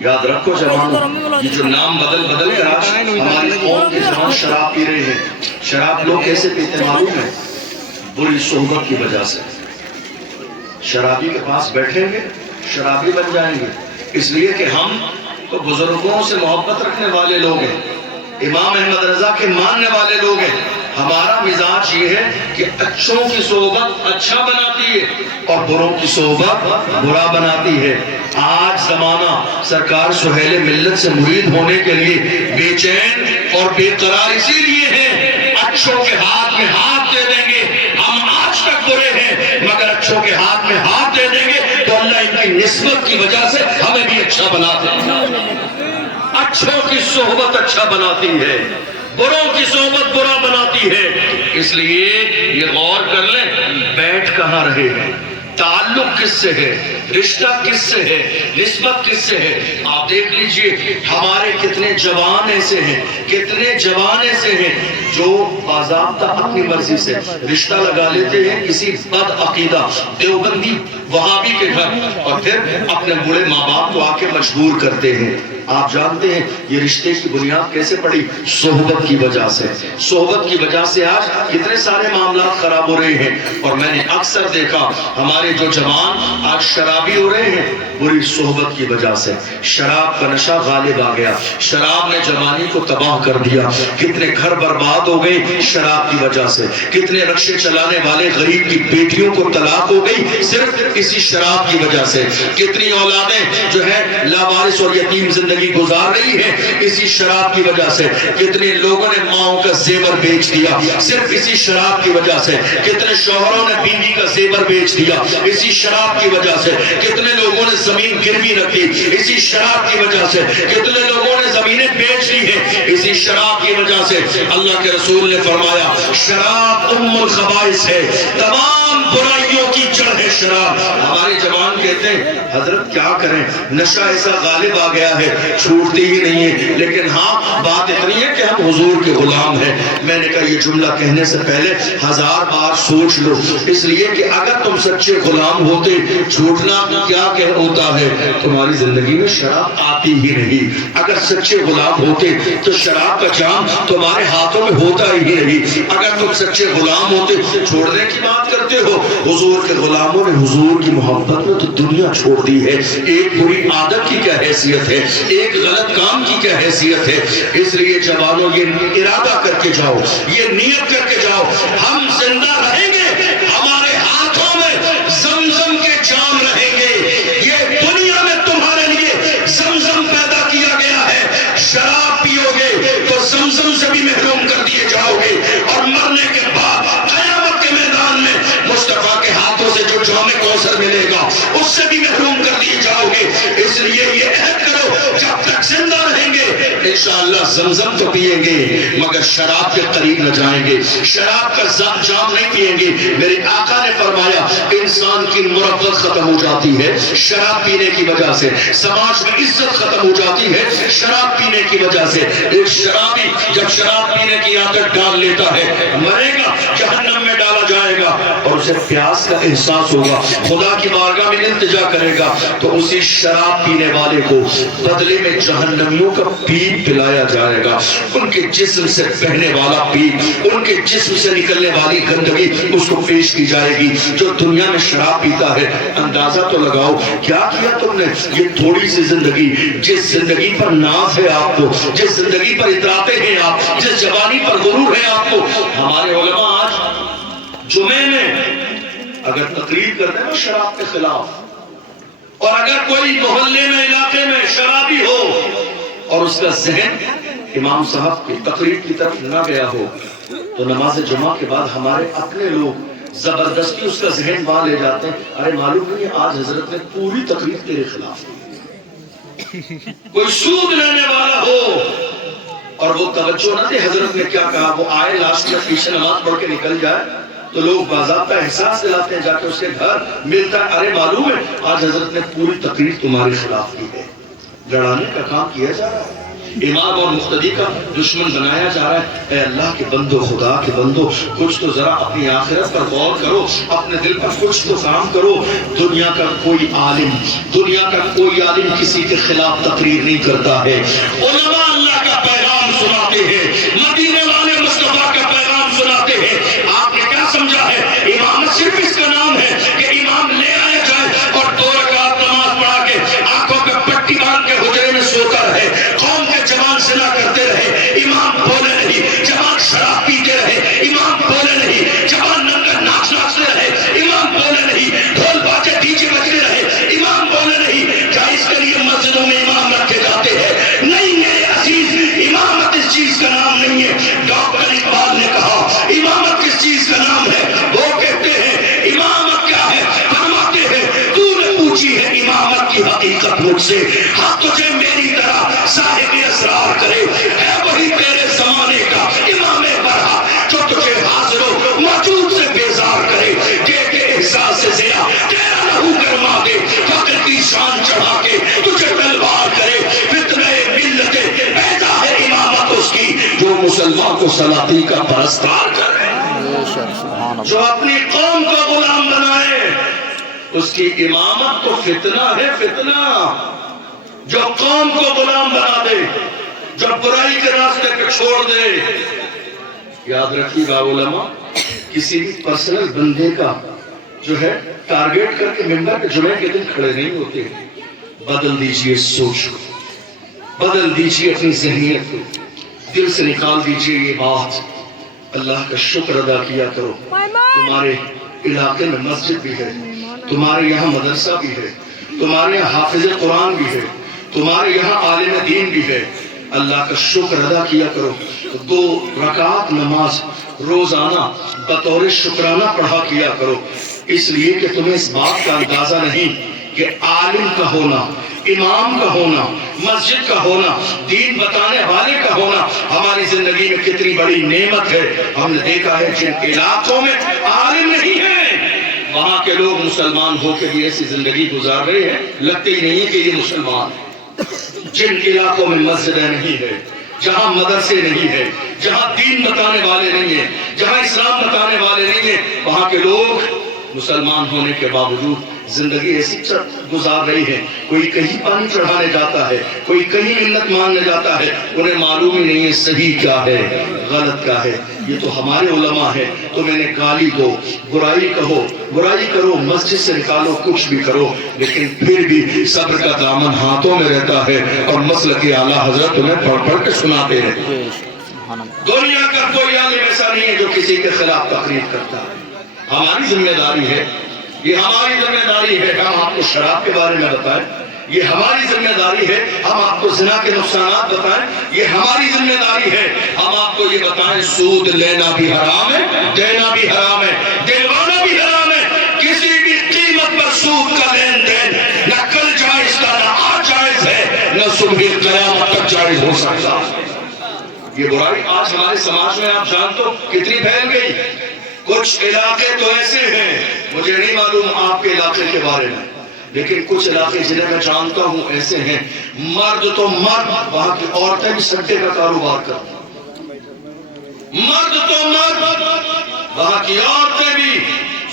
یاد رکھو جوانوں، یہ جو نام بدلے آج ہماری قوم کے جوان شراب پی رہے ہیں۔ شراب لوگ کیسے پیتے معلوم ہے؟ بری صحبت کی وجہ سے۔ شرابی کے پاس بیٹھیں گے شرابی بن جائیں گے، اس لیے کہ ہم تو بزرگوں سے محبت رکھنے والے لوگ ہیں، امام احمد رضا کے ماننے والے لوگ ہیں۔ ہمارا مزاج یہ ہے کہ اچھوں کی صحبت اچھا بناتی ہے اور بروں کی صحبت برا بناتی ہے۔ آج زمانہ سرکار سہیل ملت سے مرید ہونے کے لیے بے چین اور بے قرار اسی لیے ہے، اچھوں کے ہاتھ میں ہاتھ دے دیں گے۔ ہم آج تک برے ہیں مگر اچھوں کے ہاتھ میں ہاتھ دے دیں گے تو اللہ ان کی نسبت کی وجہ سے ہمیں بھی اچھا بنا دے گا۔ اچھوں کی صحبت اچھا بناتی ہے، بروں کی صحبت برا بناتی ہے۔ اس لیے یہ غور کر لیں، بیٹھ کہاں رہے ہیں، تعلق کس سے ہے، رشتہ کس سے ہے، نسبت کس سے ہے۔ آپ دیکھ لیجئے ہمارے کتنے جوان ایسے ہیں، کتنے جوان ایسے ہیں جو باضابطہ اپنی مرضی سے رشتہ لگا لیتے ہیں کسی بد عقیدہ دیوبندی وہابی کے گھر، اور پھر اپنے بوڑھے ماں باپ کو آ کے مجبور کرتے ہیں۔ آپ جانتے ہیں یہ رشتے کی بنیاد کیسے پڑی؟ صحبت کی وجہ سے۔ صحبت کی وجہ سے آج کتنے سارے معاملات خراب ہو رہے ہیں، اور میں نے اکثر دیکھا ہمارے جو جوان آج شرابی ہو رہے ہیں بری صحبت کی وجہ سے۔ شراب کا نشہ غالب آ گیا، شراب نے جوانی کو تباہ کر دیا۔ کتنے گھر برباد ہو گئے شراب کی وجہ سے، کتنے رکشے چلانے والے غریب کی بیٹیوں کو طلاق ہو گئی صرف اسی شراب کی وجہ سے۔ کتنی اولادیں جو ہے لاوارث اور یتیم زندگی گزار رہی ہے اسی شراب کی وجہ سے۔ کتنے لوگوں نے ماؤں کا زیور بیچ دیا صرف اسی شراب کی وجہ سے۔ کتنے شوہروں نے بیوی کا زیور بیچ دیا اسی شراب کی وجہ سے۔ کتنے لوگوں نے زمین گروی رکھی اسی شراب کی وجہ سے۔ کتنے لوگوں نے زمینیں بیچ لی ہیں اسی شراب کی وجہ سے۔ اللہ کے رسول نے فرمایا شراب ام الخبائث ہے، تمام برائیوں کی جڑ ہے شراب۔ ہمارے جوان کہتے ہیں حضرت کیا کریں، نشہ ایسا غالب آ گیا ہے چھوٹتی ہی نہیں ہے، لیکن ہاں بات اتنی ہے کہ ہم حضور کے غلام ہیں۔ میں نے کہا یہ جملہ کہنے سے پہلے 1000 بار سوچ لو، اس لیے کہ اگر تم سچے غلام ہوتے چھوٹنا کیا ہوتا ہے، تمہاری زندگی میں شراب آتی ہی نہیں۔ اگر سچے غلام ہوتے تو شراب کا جام تمہارے ہاتھوں میں ہوتا ہی نہیں۔ اگر تم سچے غلام ہوتے چھوڑنے کی بات کرتے ہو، حضور کے غلاموں نے حضور کی محبت میں تو دنیا چھوڑ دی ہے۔ ایک بری عادت کی کیا حیثیت ہے، ایک غلط کام کی کیا حیثیت ہے۔ اس لیے جوانوں یہ ارادہ کر کے جاؤ، یہ نیت کر کے جاؤ، ہم زندہ رہیں گے، ہمارے ہاتھوں میں زمزم کے جام رہیں گے۔ یہ دنیا میں تمہارے لیے زمزم پیدا کیا گیا ہے، شراب پیو گے تو زمزم سے بھی محروم کر دیے جاؤ گے، اور مرنے کے بعد قیامت کے میدان میں مصطفیٰ کے ہاتھوں سے جو جام کوثر ملے گا اس سے بھی محروم کر دیے جاؤ گے۔ اس لیے یہ عہد کرو جب تک زندہ رہیں گے انشاءاللہ زمزم تو پیئیں گے مگر شراب کے قریب نہ جائیں گے، شراب کا جام نہیں پیئیں گے۔ میرے آقا نے فرمایا انسان کی مربت ختم ہو جاتی ہے شراب پینے کی وجہ سے، سماج میں عزت ختم ہو جاتی ہے شراب پینے کی وجہ سے۔ ایک شرابی جب شراب پینے کی عادت ڈال لیتا ہے مرے گا، جہنم میں ڈالا جائے گا، اور اسے پیاس کا احساس ہوگا، خدا کی بارگاہ میں التجا کرے گا، تو اسی شراب پینے والے کو بدلے میں جہنمیوں کا پیپ پلایا جائے گا۔ ان کے جسم سے بہنے والا پیپ، ان کے جسم سے نکلنے والی گندگی اس کو پیش کی جائے گی۔ جو دنیا میں شراب پیتا ہے اندازہ تو لگاؤ کیا کیا تم نے۔ یہ تھوڑی سی زندگی، جس زندگی پر ناز ہے آپ کو، جس زندگی پر اتراتے ہیں آپ، جس جوانی پر غرور ہے آپ کو، ہمارے علماء آج جمعے میں اگر تقریر کرتے ہیں شراب کے خلاف، اور اگر کوئی محلے میں علاقے میں شرابی ہو اور اس کا ذہن امام صاحب کی تقریر کی طرف نہ گیا ہو، تو نماز جمعہ کے بعد ہمارے اپنے لوگ زبردستی اس کا ذہن وہاں لے جاتے ہیں، ارے معلوم نہیں آج حضرت نے پوری تقریر تیرے خلاف کی۔ کوئی سود لینے والا ہو اور وہ توجہ نہ دے حضرت نے کیا کہا، وہ آئے لاسٹ میں پیچھے نماز پڑھ کے نکل جائے، تو لوگ باضابطہ احساس دلاتے ہیں، جا کے اس کے گھر ملتا ہے، ارے معلوم ہے آج حضرت نے پوری تقریر تمہارے خلاف کی ہے۔ لڑانے کا کام کیا جا رہا ہے۔ امام اور مقتدی کا دشمن بنایا جا رہا ہے۔ اے اللہ کے بندو، خدا کے بندو، کچھ تو ذرا اپنی آخرت پر غور کرو، اپنے دل پر کچھ تو کام کرو۔ دنیا کا کوئی عالم کسی کے خلاف تقریر نہیں کرتا ہے۔ علماء اللہ کا پیغام سناتے ہیں، مدینے والے مصطفیٰ کا پیغام سناتے ہیں۔ آپ نے کیا سمجھا ہے امامت صرف اس کا نام ہے کہ امام لے آیا جائے اور 2 رکعت نماز پڑھا کے آنکھوں پہ پٹی باندھ کے حجرے میں سوتا رہے، قوم کے جوان زنا کرتے رہے، امام بولے نہیں، جوان شراب پیتے رہے، امام بولے نہیں، جوان ننگا ناچتے رہے، امام بولے نہیں، ڈھول باجے ڈی جے بجتے رہے، امام بولے نہیں۔ کیا اس کے لیے مسجدوں میں امام رکھے جاتے ہیں؟ نہیں میرے عزیز، امامت اس چیز کا نام نہیں ہے۔ ڈاکٹر اقبال نے کہا امامت کس چیز کا نام ہے؟ وہ کہتے ہیں امامت کیا ہے؟ فرماتے ہیں تو نے پوچھی ہے امامت کی حقیقت مجھ سے، ہاں تجھے میری طرح صاحب اسرار کرے، ہے وہی تیرے زمانے کا امام برہا جو تجھے حاضر و موجود سے بیزار کرے، کہ احساس سے ضیا تیرا لہو گرما دے، فقر کی شان چڑھا کے تجھے تلوار کرے، فتنہ ملت پیدا ہے امامت اس کی جو مسلمان کو سلاطین کا پرستار کرے، جو اپنی قوم کو غلام بنائے اس کی امامت تو فتنہ ہے، فتنہ۔ جو قوم کو غلام بنا دے، جو برائی کے راستے پہ چھوڑ دے۔ یاد رکھیے گا علماء، کسی بھی پرسنل بندے کا جو ہے ٹارگیٹ کر کے ممبر پہ جمعے کے دن کھڑے نہیں ہوتے۔ بدل دیجئے سوچ کو، بدل دیجئے اپنی ذہنیت کو، دل سے نکال دیجئے یہ بات، اللہ کا شکر ادا کیا کرو۔ تمہارے علاقے میں مسجد بھی ہے، تمہارے یہاں مدرسہ بھی ہے، تمہارے یہاں حافظ قرآن بھی ہے، تمہارے یہاں عالم دین بھی ہے، اللہ کا شکر ادا کیا کرو۔ 2 رکعت نماز روزانہ بطور شکرانہ پڑھا کیا کرو، اس لیے کہ تمہیں اس بات کا اندازہ نہیں کہ عالم کا ہونا، امام کا ہونا، مسجد کا ہونا، دین بتانے والے کا ہونا ہماری زندگی میں کتنی بڑی نعمت ہے۔ ہم نے دیکھا ہے جن علاقوں میں عالم نہیں ہے وہاں کے لوگ مسلمان ہو کے بھی ایسی زندگی گزار رہے ہیں، لگتے ہی نہیں کہ یہ مسلمان ہیں۔ جن علاقوں میں مسجدیں نہیں ہے، جہاں مدرسے نہیں ہے، جہاں دین بتانے والے نہیں ہیں، جہاں اسلام بتانے والے نہیں ہیں، وہاں کے لوگ مسلمان ہونے کے باوجود زندگی ایسی گزار رہی ہے۔ کوئی کہیں پانی چڑھانے جاتا ہے، کوئی کہیں منت مانگنے جاتا ہے، انہیں معلوم ہی نہیں ہے صحیح کیا ہے غلط کیا ہے۔ یہ تو ہمارے علماء ہے، تو میں نے گالی دو، برائی کہو، برائی کرو، مسجد سے نکالو، کچھ بھی کرو، لیکن پھر بھی صبر کا دامن ہاتھوں میں رہتا ہے اور مسلک اعلیٰ حضرت انہیں پڑھ پڑھ کے سناتے ہیں۔ دنیا کا کوئی عالم ایسا نہیں ہے جو کسی کے خلاف تقریر کرتا ہے۔ ہماری ذمہ داری ہے، یہ ہماری ذمہ داری ہے کہ ہم آپ کو شراب کے بارے میں بتائیں، یہ ہماری ذمہ داری ہے ہم آپ کو زنا کے نقصانات بتائیں، یہ ہماری ذمہ داری ہے ہم آپ کو یہ بتائیں سود لینا بھی حرام ہے، دینا بھی حرام ہے، دلوانا بھی حرام ہے۔ کسی بھی قیمت پر سود کا لین دین نہ کل جائز تھا، نہ آج جائز ہے، نہ صبح قیامت تک جائز ہو سکتا۔ یہ برائی آج ہمارے سماج میں آپ جانتے ہو کتنی پھیل گئی۔ کچھ علاقے تو ایسے ہیں، مجھے نہیں معلوم آپ کے علاقے کے بارے میں، لیکن کچھ علاقے جنہیں میں جانتا ہوں ایسے ہیں، مرد تو مرد، وہاں کی عورتیں بھی سٹے کا کاروبار کرتی ہیں، مرد تو مرد، وہاں کی عورتیں بھی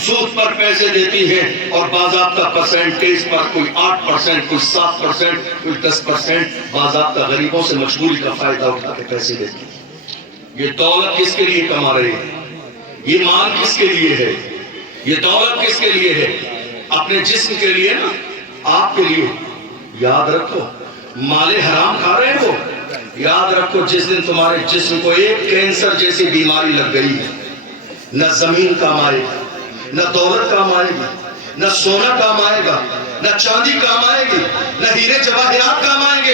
سود پر پیسے دیتی ہیں اور باضابطہ پرسنٹیج پر کوئی 8%، کوئی 7%، کوئی 10% باضابطہ غریبوں سے مجبوری کا فائدہ اٹھا کے پیسے دیتی ہیں۔ یہ دولت کس کے لیے کما رہی ہے؟ یہ مال کس کے لیے ہے؟ یہ دولت کس کے لیے ہے؟ اپنے جسم کے لیے نا، آپ کے لیے۔ یاد رکھو مال حرام کھا رہے ہو، یاد رکھو جس دن تمہارے جسم کو ایک کینسر جیسی بیماری لگ گئی ہے، نہ زمین کام آئے گی، نہ دولت کام آئے گی، نہ سونا کام آئے گا، نہ چاندی کام آئے گی، نہ ہیرے جواہرات کام آئیں گے۔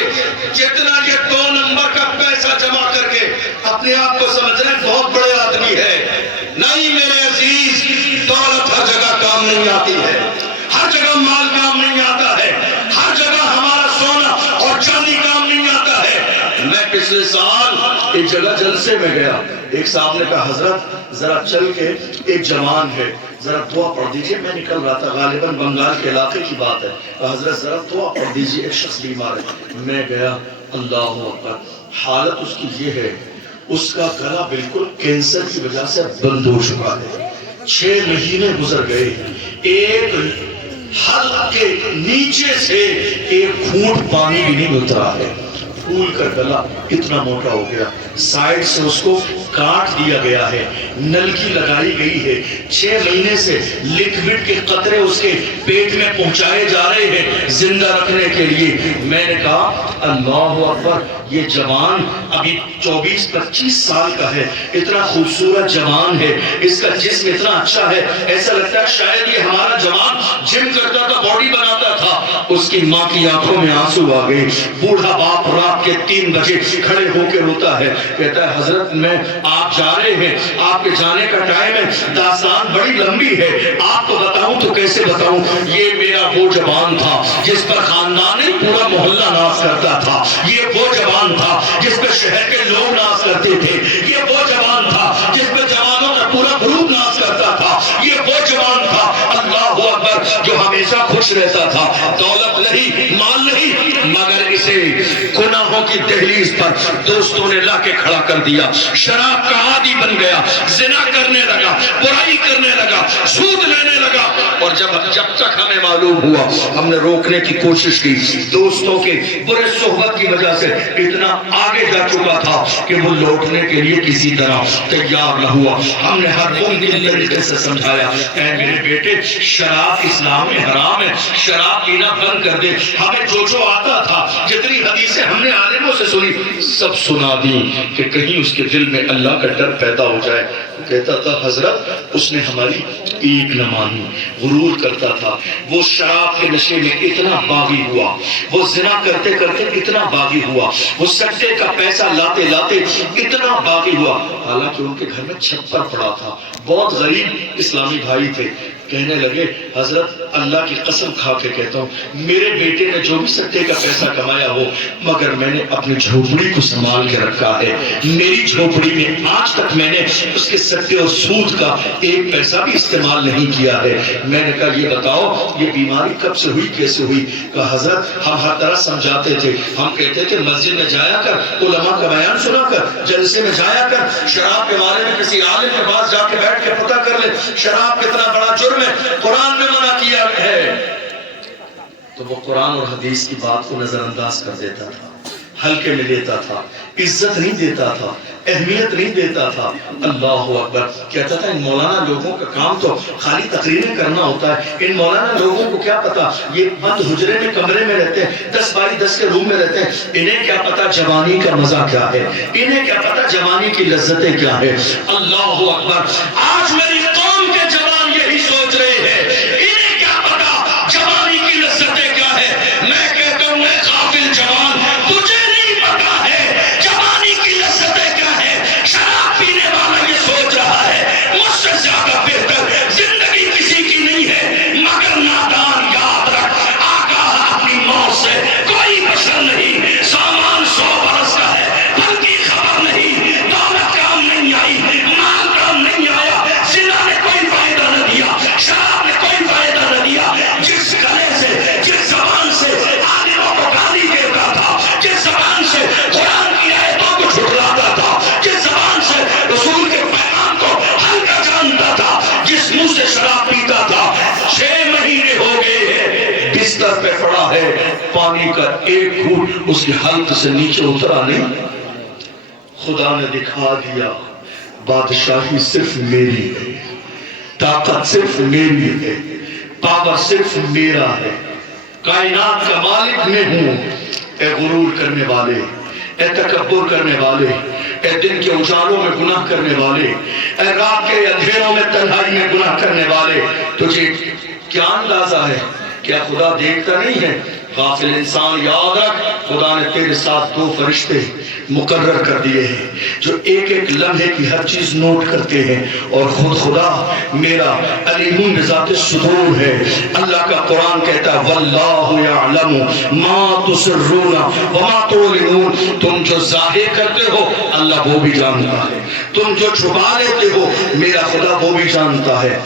جتنا یہ 2 نمبر کا پیسہ جمع کر کے اپنے آپ کو سمجھ رہے ہیں بہت بڑے آدمی ہے، نہیں میرے عزیز، دولت ہر جگہ کام نہیں آتی ہے، ہر جگہ مال کام نہیں آتا ہے، ہر جگہ ہمارا سونا اور چاندی کام نہیں آتا ہے۔ میں پچھلے سال ایک جگہ جلسے میں گیا، ایک صاحب نے کہا حضرت ذرا چل کے ایک جوان ہے ذرا دعا پڑھ دیجئے. میں نکل رہا تھا، غالباً بنگال کے علاقے کی بات ہے. حضرت ذرا دعا پڑھ دیجئے، ایک شخص بیمار ہے. میں گیا، اللہ اکبر، حالت اس کی یہ ہے، اس کا گلا بالکل کینسر کی وجہ سے بند ہو چکا ہے. 6 مہینے گزر گئے، ایک حلق کے نیچے سے ایک گھونٹ پانی بھی نہیں اترا ہے. پھول کر گلا اتنا موٹا ہو گیا، سائیڈ سے اس کو کاٹ دیا گیا ہے، نلکی لگائی گئی ہے. 6 مہینے سے لکوڈ کے قطرے اس کے پیٹ میں پہنچائے جا رہے ہیں زندہ رکھنے کے لیے. میں نے کہا اللہ اکبر، یہ جوان ابھی 24-25 سال کا ہے، اتنا خوبصورت جوان ہے، اس کا جسم اتنا اچھا ہے، ایسا لگتا ہے شاید یہ ہمارا جوان جم کرتا تھا، باڈی بناتا تھا. اس کی ماں کی آنکھوں میں آنسو آ گئے. بوڑھا باپ رات کے 3 بجے کھڑے ہو کے روتا ہے، کہتا ہے حضرت میں آپ جا رہے ہیں، آپ کے جانے کا ٹائم ہے، داستان بڑی لمبی ہے، آپ کو بتاؤں تو کیسے بتاؤں. یہ میرا وہ جوان تھا جس پر خاندان نہیں پورا محلہ ناز کرتا تھا، یہ وہ جوان تھا جس پہ شہر کے لوگ ناز کرتے تھے، یہ وہ جوان تھا جس پہ جوانوں کا پورا گروپ ناز کرتا تھا، یہ وہ جوان تھا اللہ اکبر جو ہمیشہ خوش رہتا تھا. دولت نہیں، مال نہیں، مگر اسے گناہوں کی دہلیز پر دوستوں نے لا کے کھڑا کر دیا. شراب کا عادی بن گیا، زنا کرنے لگا، برائی کرنے لگا، سود لینے لگا. اور جب تک ہمیں معلوم ہوا ہم نے روکنے کی کوشش کی. دوستوں کے برے صحبت کی وجہ سے اتنا آگے جا چکا تھا کہ وہ لوٹنے کے لیے کسی طرح تیار نہ ہوا. ہم نے ہر ممکن طریقے سے سمجھایا، اے میرے بیٹے شراب اسلام میں حرام ہے، شراب پینا بند کر دے. ہمیں جو آتا تھا، جتنی حدیثیں ہم نے عالموں سے سنی سب سنا دی کہ کہیں اس کے دل میں اللہ کا ڈر پیدا ہو جائے. کہتا تھا حضرت اس نے ہماری ایک نہ مانی. غرور کرتا تھا، وہ شراب کے نشے میں اتنا باغی ہوا، وہ زنا کرتے کرتے اتنا باغی ہوا، وہ سٹے کا پیسہ لاتے لاتے اتنا باغی ہوا. حالانکہ ان کے گھر میں چھپر پڑا تھا، بہت غریب اسلامی بھائی تھے. کہنے لگے حضرت اللہ کی قسم کھا کے کہتا ہوں میرے بیٹے نے جو بھی سٹے کا پیسہ کمایا ہو، مگر میں نے اپنی جھوپڑی کو سنبھال کے رکھا ہے. میری جھوپڑی میں آج تک میں نے اس کے سٹے اور سود کا ایک پیسہ بھی استعمال نہیں کیا ہے. میں نے کہا یہ بتاؤ یہ بیماری کب سے ہوئی، کیسے ہوئی؟ کہا حضرت ہم ہر طرح سمجھاتے تھے، ہم کہتے تھے مسجد میں جایا کر، علماء کا بیان سنا کر، جلسے میں جایا کر، شراب کے بارے میں کسی عالم کے پاس جا کے بیٹھ کے پتہ کر لے شراب کتنا بڑا جرم ہے، قرآن میں منع کیا ہے. تو وہ قرآن اور حدیث کی بات کو نظر انداز کر دیتا تھا، ہلکے میں لیتا تھا، عزت نہیں دیتا تھا، اہمیت نہیں دیتا تھا. اللہ اکبر. کہتا تھا ان مولانا لوگوں کا کام تو خالی تقریریں کرنا ہوتا ہے، ان مولانا لوگوں کو کیا پتا، یہ بند حجرے میں کمرے میں رہتے ہیں، 10x10 کے روم میں رہتے ہیں، انہیں کیا پتا جوانی کا مزہ کیا ہے، انہیں کیا پتا جوانی کی لذتیں کیا ہے. اللہ اکبر. آج میری قوم کے جوان یہی سوچ رہے ہیں، انہیں کیا پتا جوانی کی لذتیں کیا ہے. میں کہتا ہوں اے غافل جوان، تجھے نہیں پتا ہے جوانی کی لذتیں کیا ہے. شراب پینے والا یہ سوچ رہا ہے مجھ سے زیادہ بہتر زندگی کسی کی نہیں ہے، مگر نادان یاد رکھ آقا اپنی موت سے کوئی بشر نہیں. سامان 100 برس کا ہے، پل کی خبر نہیں، دولت کام نہیں آئی، مال کام نہیں آیا، زنا نے کوئی فائدہ نہ دیا، شراب نے کوئی فائدہ نہ دیا. جس گلے سے، جس زبان سے عالموں کو گالی دیتا تھا، جس زبان سے قرآن کی آیتوں کو جھٹلاتا تھا، جس زبان سے رسول کے پیغام کو ہلکا جانتا تھا، جس منہ سے شراب پیتا تھا، 6 مہینے ہو گئے ہیں بستر پہ پڑا ہے، پانی کا ایک گھونٹ اس کے حلق سے نیچے اترا نہیں. خدا نے دکھا دیا بادشاہی صرف میری ہے، طاقت صرف میری ہے، پاور صرف میرا ہے، کائنات کا مالک میں ہوں. اے غرور کرنے والے، اے تکبر کرنے والے، اے دن کے اجالوں میں گناہ کرنے والے، اے رات کے اندھیروں میں تنہائی میں گناہ کرنے والے، تجھے کیا اندازہ ہے؟ کیا خدا دیکھتا نہیں ہے غافل انسان یاد رکھ، خدا نے تیرے ساتھ 2 فرشتے مقرر کر دیے ہیں جو ایک ایک لمحے کی ہر چیز نوٹ کرتے ہیں، اور خود خدا میرا علیم بذات الصدور ہے۔ اللہ کا قرآن کہتا ہے واللہ یعلم ما تسرون وما تعلنون، تم جو ظاہر کرتے ہو اللہ وہ بھی جانتا ہے، تم جو چھپا لیتے ہو میرا خدا وہ بھی جانتا ہے۔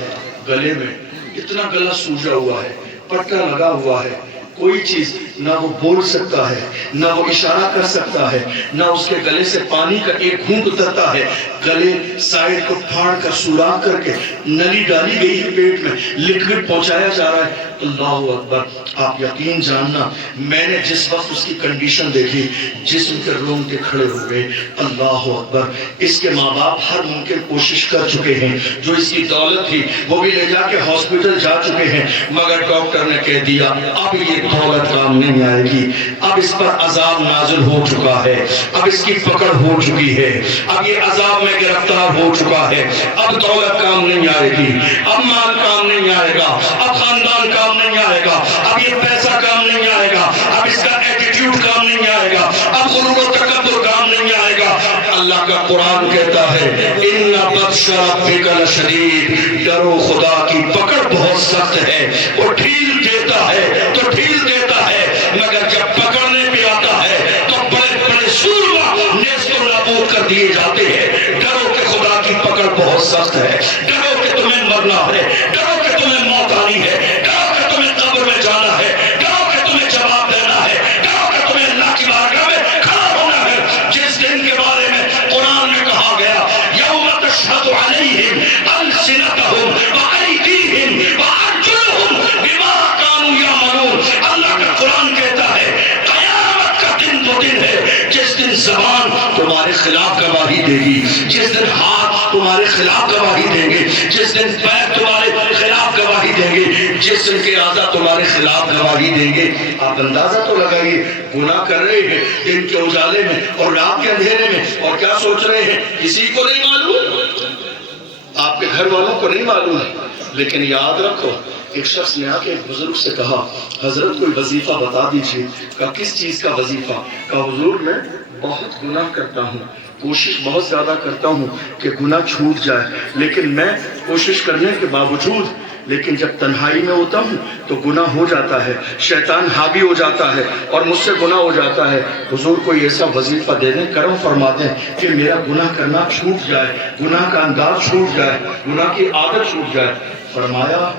گلے میں اتنا گلا سوجا ہوا ہے، پٹا لگا ہوا ہے، کوئی چیز نہ وہ بول سکتا ہے، نہ وہ اشارہ کر سکتا ہے، نہ اس کے گلے سے پانی کا ایک گھونٹ اترتا ہے، گلے سائڈ کو پھاڑ کر سوراخ کر کے نلی ڈالی گئی ہے، پیٹ میں لکوڈ پہنچایا جا رہا ہے۔ اللہ اکبر، آپ یقین جاننا میں نے جس وقت اس کی کنڈیشن دیکھی جسم کے رونگٹے کھڑے ہو گئے۔ اللہ اکبر، اس کے ماں باپ ہر ممکن کوشش کر چکے ہیں، جو اس کی دولت تھی وہ بھی لے جا کے ہاسپٹل جا چکے ہیں، مگر ڈاکٹر نے کہہ دیا اب یہ دولت کام نہیں آئے گی، اب اس پر عذاب نازل ہو چکا ہے، اب اس کی پکڑ ہو چکی ہے، اب یہ عذاب میں گرفتار ہو چکا ہے، اب دولت کام نہیں آئے گی، اب مال کام نہیں آئے گا، اب خاندان کام نہیں آئے گا، اب یہ پیسہ کام نہیں آئے گا، اب اس کا ایٹیٹیوڈ کام نہیں آئے گا، اب غرور و تکبر کام نہیں آئے گا۔ اللہ کا قرآن کہتا ہے ان بطش ربک لشدید، ڈرو خدا کی پکڑ بہت سخت ہے، وہ ڈھیل دیتا ہے تو ڈھیل دیتا ہے، مگر جب پکڑنے پہ آتا ہے تو بڑے بڑے سورما نیست و نابود کر دیے جاتے ہیں۔ ڈرو کہ خدا کی پکڑ بہت سخت ہے، ڈرو کہ تمہیں مرنا ہے، ڈرو کہ تمہیں موت آنی ہے، ڈرو کہ تمہیں قبر میں جانا ہے، ڈرو کہ تمہیں جواب دینا ہے، ڈرو کہ تمہیں اللہ کی بارگاہ میں کھڑا ہونا ہے، جس دن کے بارے میں قرآن میں کہا گیا یوم تشہد علیہم السنتہم وایدیہم وارجلہم بما کانوا یعملون۔ اللہ کا قرآن کہتا ہے قیامت کا دن وہ دن ہے جس دن زبان تمہارے خلاف گواہی دے گی، جس دن ہاتھ تمہارے خلاف گواہی دیں گے، جس دن پیر تمہارے خلاف گواہی دیں گے، جس دن کے اعضاء تمہارے خلاف گواہی دیں گے۔ آپ اندازہ تو لگائیے، گناہ کر رہے ہیں دن کے اجالے میں اور رات کے اندھیرے میں، اور کیا سوچ رہے ہیں کسی کو نہیں معلوم، آپ کے گھر والوں کو نہیں معلوم ہے، لیکن یاد رکھو ایک شخص نے آ کے ایک بزرگ سے کہا حضرت کوئی وظیفہ بتا دیجیے۔ کہا کس چیز کا وظیفہ؟ کہا حضور میں بہت گناہ کرتا ہوں، کوشش بہت زیادہ کرتا ہوں کہ گناہ چھوٹ جائے، لیکن میں کوشش کرنے کے باوجود لیکن جب تنہائی میں ہوتا ہوں تو گناہ ہو جاتا ہے، شیطان حاوی ہو جاتا ہے اور مجھ سے گناہ ہو جاتا ہے۔ حضور کوئی ایسا وظیفہ دے دیں، کرم فرما دیں کہ میرا گناہ کرنا چھوٹ جائے، گناہ کا انداز چھوٹ جائے، گناہ کی عادت چھوٹ جائے۔ فرمایا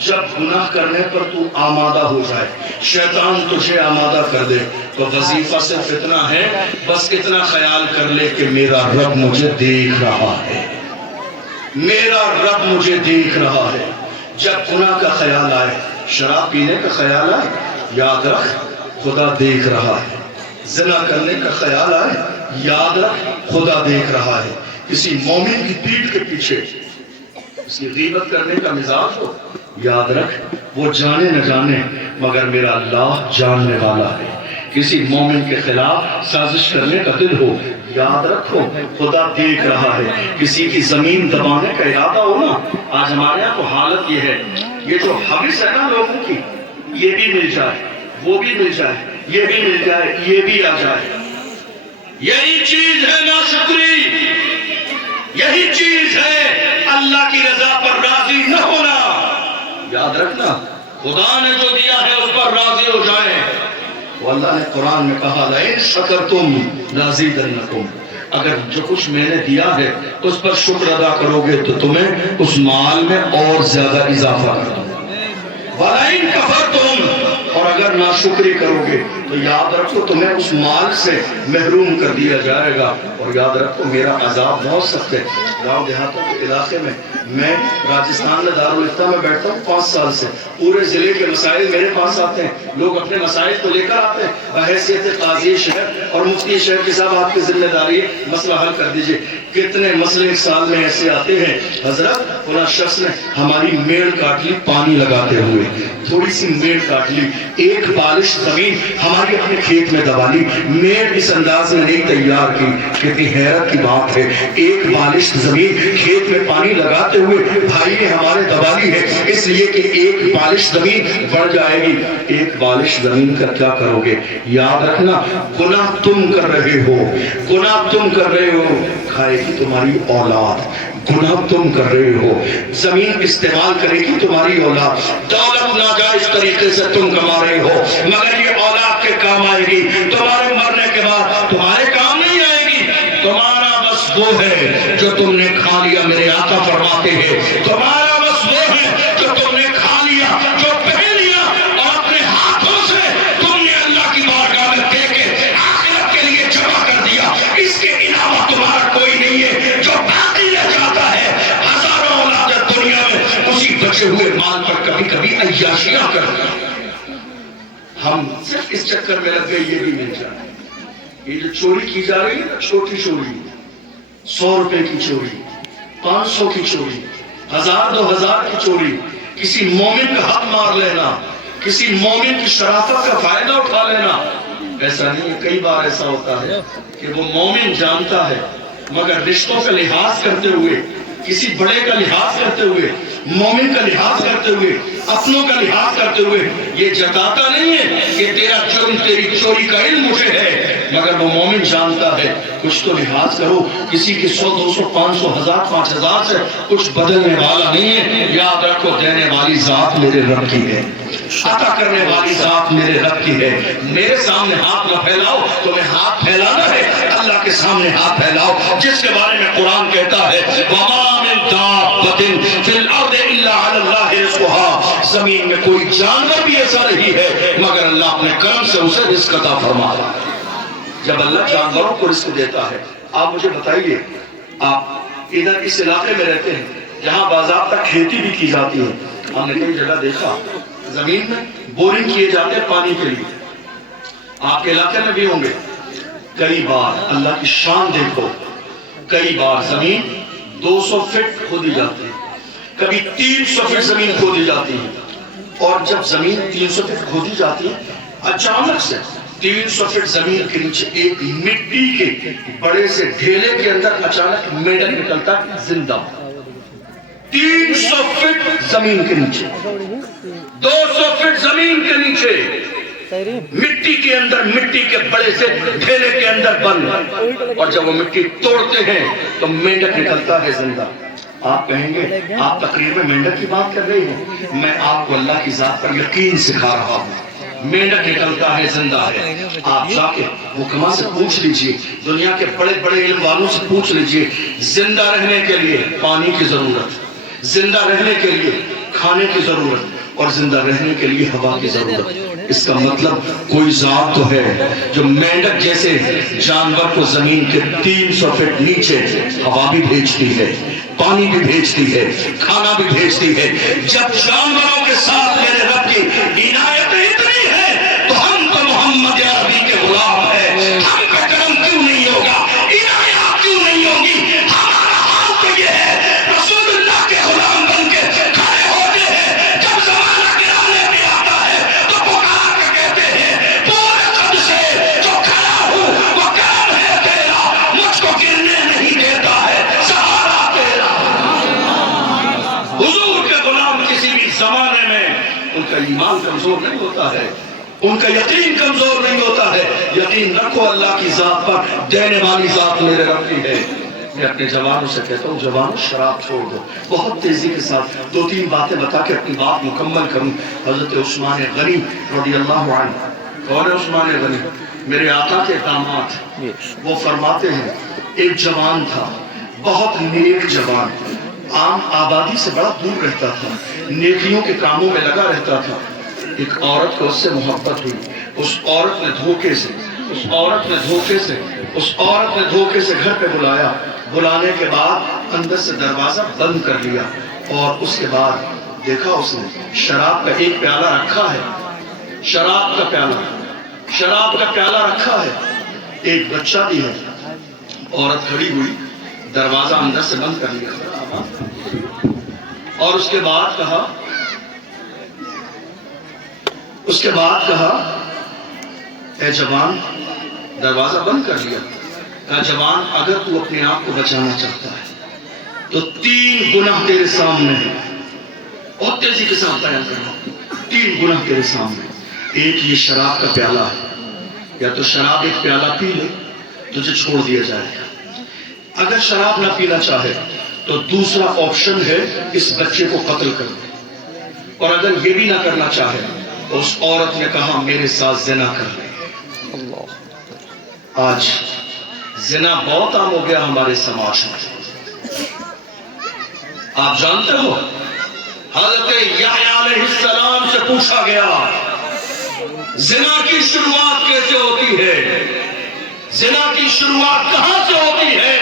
جب گناہ کرنے پر تو آمادہ ہو جائے، شیطان تجھے آمادہ کر دے، تو وظیفہ صرف اتنا ہے بس اتنا خیال کر لے کہ میرا رب مجھے دیکھ رہا ہے، میرا رب مجھے دیکھ رہا ہے۔ جب گناہ کا خیال آئے، شراب پینے کا خیال آئے، یاد رکھ خدا دیکھ رہا ہے۔ زنا کرنے کا خیال آئے، یاد رکھ خدا دیکھ رہا ہے۔ کسی مومن کی پیٹھ کے پیچھے اس کی غیبت کرنے کا مزاج ہو، یاد رکھ وہ جانے نہ جانے مگر میرا اللہ جاننے والا ہے۔ کسی مومن کے خلاف سازش کرنے کا دل ہو، یاد رکھو خدا دیکھ رہا ہے۔ کسی کی زمین دبانے کا ارادہ ہو نا، آج ہمارے یہاں تو حالت یہ ہے، یہ جو حوث ہے نا لوگوں کی، یہ بھی مل جائے، وہ بھی مل جائے، یہ بھی مل جائے، یہ بھی آ جائے، یہی چیز ہے ناشکری، یہی چیز ہے اللہ کی رضا پر راضی نہ ہونا۔ یاد رکھنا خدا نے جو دیا ہے اس پر راضی ہو جائیں۔ اللہ نے قرآن میں کہا لئن شکرتم لازیدنکم، اگر جو کچھ میں نے دیا ہے اس پر شکر ادا کرو گے تو تمہیں اس مال میں اور زیادہ اضافہ کر دوں گا، وَلَئِن كَفَرْتُمْ، اور اگر ناشکری کرو گے تو یاد رکھو تمہیں اس مال سے محروم کر دیا جائے گا، اور یاد رکھو میرا عذاب بہت سخت ہے۔ گاؤں دیہاتوں کے علاقے میں راجستھان میں دارالفتہ میں بیٹھتا ہوں 5 سال سے، پورے ضلع کے مسائل میرے پاس آتے ہیں، لوگ اپنے مسائل کو لے کر آتے ہیں، بحیثیت قاضی شہر اور مفتی شہر کے صاحب آپ کی ذمہ داری ہے مسئلہ حل کر دیجئے۔ کتنے مسئلے ایک سال میں ایسے آتے ہیں، حضرت فلاں شخص نے ہماری میڑ کاٹ لی پانی لگاتے ہوئے، تھوڑی سی میڑ کاٹ لی، ایک بالش زمین ہمارے ہماری اپنے کھیت میں دبا لی، میڑ اس انداز میں نہیں تیار کی. کتنی حیرت کی بات ہے، ایک بالش زمین کھیت میں پانی لگاتے ہوئے بھائی نے ہمارے دبا لی ہے، اس لیے کہ ایک بالش زمین بڑھ جائے گی. ایک بالش زمین کا کیا کرو گے؟ یاد رکھنا، گناہ تم کر رہے ہو، گناہ تم کر رہے ہو، کھائے گی تمہاری اولاد. گناہ تم کر رہے ہو، زمین استعمال کرے گی تمہاری اولاد. دولت ناجائز طریقے سے تم کما رہے ہو، مگر یہ اولاد کے کام آئے گی. تمہارے مرنے کے بعد تمہارے کام نہیں آئے گی. تمہارا بس وہ ہے جو تم نے کھا لیا. میرے آقا فرماتے ہیں تمہارا بس وہ ہے جو تم نے کھا لیا، جو پہن لیا، اور اپنے ہاتھوں سے تم نے اللہ کی بارگاہ میں دے کے آخرت کے لیے جمع کر دیا. اس کے علاوہ تمہارا کوئی نہیں ہے جو باقی رہ جاتا ہے. ہزاروں اولاد دنیا میں اسی بچے ہوئے مال پر کبھی کبھی عیاشیاں کرتے ہیں. ہم صرف اس چکر میں لگ گئے یہ بھی مل جائے. یہ جو چوری کی جا رہی ہے نا، چھوٹی چوری، 100 روپے کی چوری، 500 کی چوری، 1000 2000 کی چوری، کسی مومن کا حق مار لینا، کسی مومن کی شرافت کا فائدہ اٹھا لینا. ایسا نہیں ہے، کئی بار ایسا ہوتا ہے کہ وہ مومن جانتا ہے مگر رشتوں کا لحاظ کرتے ہوئے، کسی بڑے کا لحاظ کرتے ہوئے، مومن کا لحاظ کرتے ہوئے، اپنوں کا لحاظ کرتے ہوئے یہ جتاتا نہیں ہے کہ تیرا جرم، تیری چوری کا علم مجھے ہے، مگر وہ مومن جانتا ہے کچھ تو لحاظ کرو. کسی کی 100 200 500 1000 5000 سے کچھ بدلنے والا نہیں ہے. یاد رکھو، دینے والی ذات میرے رب کی ہے، عطا کرنے والی ذات میرے رب کی ہے. میرے سامنے ہاتھ نہ پھیلاؤ، تمہیں ہاتھ پھیلانا ہے اللہ کے سامنے ہاتھ پھیلاؤ، جس کے بارے میں قرآن کہتا ہے وَمَا مِن دَابَّةٍ فِي الْأَرْضِ إِلَّا عَلَى اللَّهِ رِزْقُهَا. زمین میں کوئی جانور بھی ایسا نہیں ہے مگر اللہ اپنے کرم سے اسے رزق عطا فرماتا ہے. جب اللہ جانوروں کو رزق دیتا ہے، آپ مجھے بتائیے، آپ ادھر اس علاقے میں رہتے ہیں جہاں باضابطہ کھیتی بھی کی جاتی ہے. ہم نے کئی جگہ دیکھا زمین میں بورنگ کیے جاتے ہیں پانی کے لیے. آپ کے علاقے میں بھی ہوں گے. کئی بار اللہ کی شان دیکھو، کئی بار زمین 200 فٹ کھودی جاتی ہے، کبھی 300 فٹ زمین کھودی جاتی ہے. اور جب زمین 300 فٹ کھودی جاتی ہے، اچانک سے 300 فٹ زمین کے نیچے ایک مٹی کے بڑے سے ڈھیلے کے اندر اچانک میڈک نکلتا ہے زندہ. 300 فٹ زمین کے نیچے، 200 فٹ زمین کے نیچے، مٹی کے اندر، مٹی کے بڑے سے ڈھیلے کے اندر بند. اور جب وہ مٹی توڑتے ہیں تو مینڈک نکلتا ہے زندہ. آپ کہیں گے آپ تقریر میں مینڈک کی بات کر رہے ہیں. میں آپ کو اللہ کی ذات پر یقین سکھا رہا ہوں. مینڈک نکلتا ہے زندہ ہے. آپ جا کے حکما سے پوچھ لیجئے، دنیا کے بڑے بڑے علم والوں سے پوچھ لیجئے، زندہ رہنے کے لیے پانی کی ضرورت، زندہ رہنے کے لیے کھانے کی ضرورت، اور زندہ رہنے کے لیے ہوا کی ضرورت. اس کا مطلب کوئی ذات تو ہے جو مینڈک جیسے جانور کو زمین کے 300 فٹ نیچے ہوا بھی بھیجتی ہے، پانی بھی بھیجتی ہے، کھانا بھی بھیجتی ہے. جب جانوروں کے ساتھ میرے رب کی عنایت اتنی ہے تو ہم تو محمد عربی کے غلام ہیں. ہم کا کرم کیوں نہیں ہوگا؟ عنایت کیوں نہیں ہوگی؟ ہمارا حال تو یہ ہے، رسول اللہ کے غلام بن کے کھڑے ہوتے ہیں. جب زمانہ گرانے پہ آتا ہے تو پکار کے کہتے ہیں پورے قد سے جو کھڑا ہوں وہ کرم ہے تیرا، مجھ کو گرنے نہیں دیتا ہے، سہارا تیرا. حضور کے غلام کسی بھی زمانے میں ان کا ایمان کمزور نہیں ہوتا ہے، ان کا یقین کمزور نہیں ہوتا ہے. یقین رکھو اللہ کی ذات پر، دینے والی ذات میرے رب کی ہے. میں اپنے جوانوں سے کہتا ہوں جوانوں شراب چھوڑ دو. بہت تیزی کے ساتھ 2-3 باتیں بتا کے اپنی بات مکمل کروں. حضرت عثمان غنی رضی اللہ عنہ، کون ہے عثمان غنی؟ میرے آقا کے داماد. وہ فرماتے ہیں ایک جوان تھا، بہت نیک جوان، عام آبادی سے بڑا دور رہتا تھا، نیکیوں کے کاموں میں لگا رہتا تھا. ایک عورت کو اس سے محبت ہوئی. اس عورت نے دھوکے سے گھر پہ بلایا. بلانے کے بعد اندر سے دروازہ بند کر لیا، اور اس کے بعد دیکھا اس نے شراب کا ایک پیالہ رکھا ہے، شراب کا پیالہ رکھا ہے، ایک بچہ بھی ہے. عورت کھڑی ہوئی، دروازہ اندر سے بند کر لیا، اور اس کے بعد کہا اے جوان، دروازہ بند کر لیا. کہا جوان اگر تو اپنے آپ کو بچانا چاہتا ہے تو 3 گناہ تیرے سامنے ہیں. اور تیزی کے ساتھ بیان کرنا. 3 گناہ تیرے سامنے. ایک یہ شراب کا پیالہ ہے. یا تو شراب ایک پیالہ پی لے تجھے چھوڑ دیا جائے گا. اگر شراب نہ پینا چاہے تو دوسرا آپشن ہے اس بچے کو قتل کر دے. اور اگر یہ بھی نہ کرنا چاہے تو اس عورت نے کہا میرے ساتھ زنا کر لے. آج زنا بہت عام ہو گیا ہمارے سماج میں. آپ جانتے ہو حضرت یحییٰ علیہ السلام سے پوچھا گیا زنا کی شروعات کیسے ہوتی ہے؟ زنا کی شروعات کہاں سے ہوتی ہے؟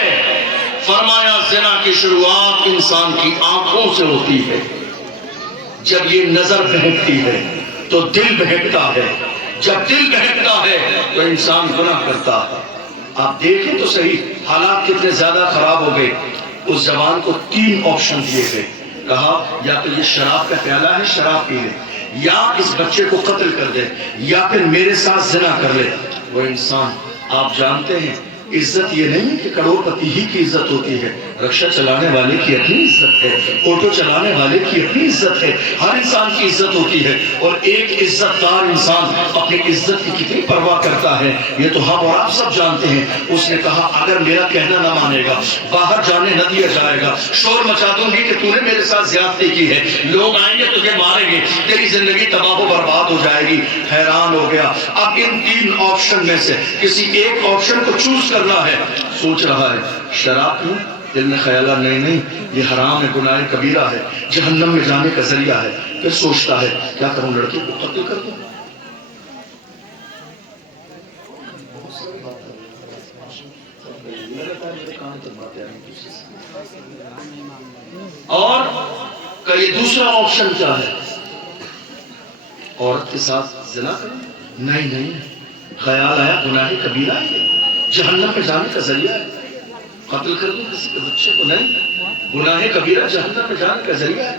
فرمایا زنا کی شروعات انسان کی آنکھوں سے ہوتی ہے. جب یہ نظر بہکتی ہے تو دل بہکتا ہے. جب دل بہکتا ہے تو انسان گناہ کرتا ہے. آپ دیکھیں تو صحیح حالات کتنے زیادہ خراب ہو گئے. اس جوان کو 3 آپشن دیے گئے. کہا یا تو یہ شراب کا پیالہ ہے شراب پی لے, یا اس بچے کو قتل کر دے, یا پھر میرے ساتھ زنا کر لے. وہ انسان آپ جانتے ہیں عزت یہ نہیں کہ کروڑ پتی ہی کی عزت ہوتی ہے. رکشہ چلانے والے کی اپنی عزت ہے, آٹو چلانے والے کی اپنی عزت ہے. ہر انسان کی عزت ہوتی ہے. اور ایک عزت دار انسان اپنی عزت کی کتنی پرواہ کرتا ہے یہ تو ہم اور آپ سب جانتے ہیں. اس نے کہا اگر میرا کہنا نہ مانے گا, باہر جانے نہ دیا جائے گا, شور مچا دوں گی کہ تو نے میرے ساتھ زیادتی کی ہے, لوگ آئیں گے تجھے ماریں گے, تیری زندگی تباہ و برباد ہو جائے گی. حیران ہو گیا. اب ان 3 آپشن میں سے کسی ایک آپشن کو چوز کرنا ہے. سوچ رہا ہے شراب پیوں, دل میں خیال نہیں یہ حرام ہے, گناہ کبیرہ ہے, جہنم میں جانے کا ذریعہ ہے. پھر سوچتا ہے کیا کروں, لڑکی کو قتل کر دوں. اور کہ یہ دوسرا آپشن کیا ہے, عورت کے ساتھ زنا کریں. نہیں, خیال آیا گناہ کبیرہ ہے, جہنم میں جانے کا ذریعہ ہے. قتل کر دوں کسی کے بچے کو. نہیں, گناہ کبیرہ جہنم میں جانے کا ذریعہ ہے.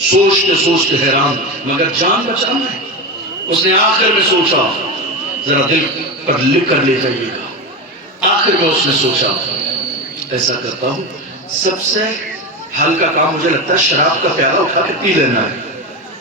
سوچتے حیران, مگر جان بچانا ہے. اس نے آخر میں سوچا, ذرا دل پر لکھ کر لے جائیے گا. آخر میں اس نے سوچا ایسا کرتا ہوں, سب سے ہلکا کام مجھے لگتا ہے شراب کا پیالہ اٹھا کے پی لینا ہے.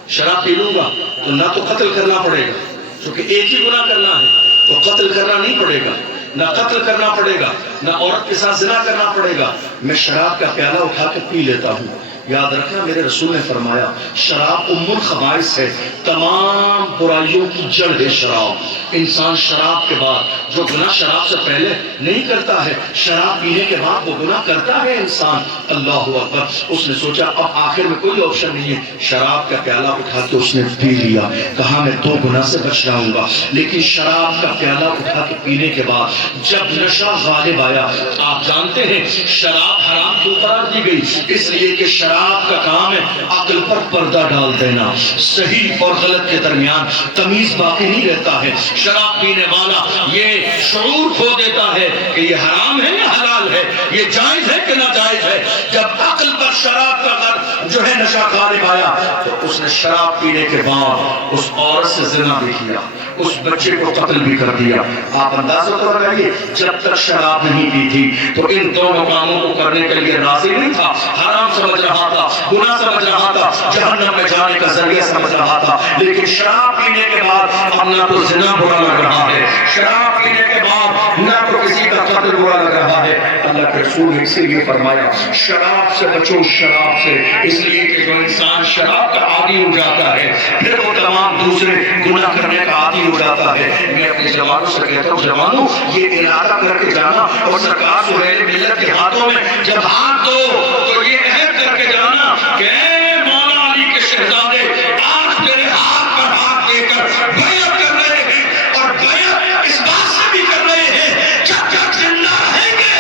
شراب پی لوں گا تو نہ تو قتل کرنا پڑے گا, کیونکہ ایک ہی گناہ کرنا ہے, تو قتل کرنا نہیں پڑے گا, نہ قتل کرنا پڑے گا, نہ عورت کے ساتھ زنا کرنا پڑے گا. میں شراب کا پیالہ اٹھا کے پی لیتا ہوں. یاد رکھنا میرے رسول نے فرمایا شراب ام الخبائث ہے, تمام برائیوں کی جڑ ہے شراب. انسان شراب کے بعد جو گناہ شراب سے پہلے نہیں کرتا ہے, شراب پینے کے بعد وہ گناہ کرتا ہے انسان. اللہ اکبر. اس نے سوچا اب آخر میں کوئی آپشن نہیں ہے. شراب کا پیالہ اٹھا کے اس نے پی لیا. کہا میں 2 گناہ سے بچ جاؤں گا. لیکن شراب کا پیالہ اٹھا کے پینے کے بعد جب نشہ غالب آیا, آپ جانتے ہیں شراب حرام کیوں قرار دی گئی؟ اس لیے کہ شراب کا کام ہے عقل پر پردہ ڈال دینا. صحیح اور غلط کے درمیان تمیز باقی نہیں رہتا ہے. شراب پینے والا یہ شعور کھو دیتا ہے کہ یہ حرام ہے یا حلال ہے, یہ جائز ہے کہ ناجائز ہے. جب عقل پر شراب کا جو ہے نشہ غالب آیا تو اس نے شراب پینے کے بعد اس عورت سے زنا بھی کیا, اس بچے کو قتل بھی کر دیا. آپ اندازہ تو لگائیے, جب تک شراب نہیں پی تھی تو ان دونوں کاموں کو کرنے کے لیے راضی نہیں تھا. حرام سمجھ رہا تھا, گناہ سمجھ رہا تھا, جہنم میں جانے کا ذریعہ سمجھ رہا تھا. لیکن شراب پینے کے بعد اب نہ تو زنا برا لگ رہا ہے, شراب پینے کے بعد نہ تو کسی کا قتل برا لگ رہا ہے. اللہ کے رسول نے اسی لیے فرمایا شراب سے بچو, شراب سے. اس لیے کہ جو انسان شراب کا عادی ہو جاتا ہے پھر وہ تمام دوسرے گناہ کرنے کا عادی ہو جاتا ہے. میں اپنے جوانوں سے کہتا ہوں, جوانوں یہ ارادہ کر کے جانا, اور سرکار سہیل ملت کے ہاتھوں میں جب ہاتھ دو تو یہ عہد کر کے جانا کہ اے مولا علی کے شہزادے, آج میرے ہاتھ پر ہاتھ دے کر بیعت کر رہے ہیں, اور بیعت اس بات سے بھی کر رہے ہیں جب تک زندہ رہیں گے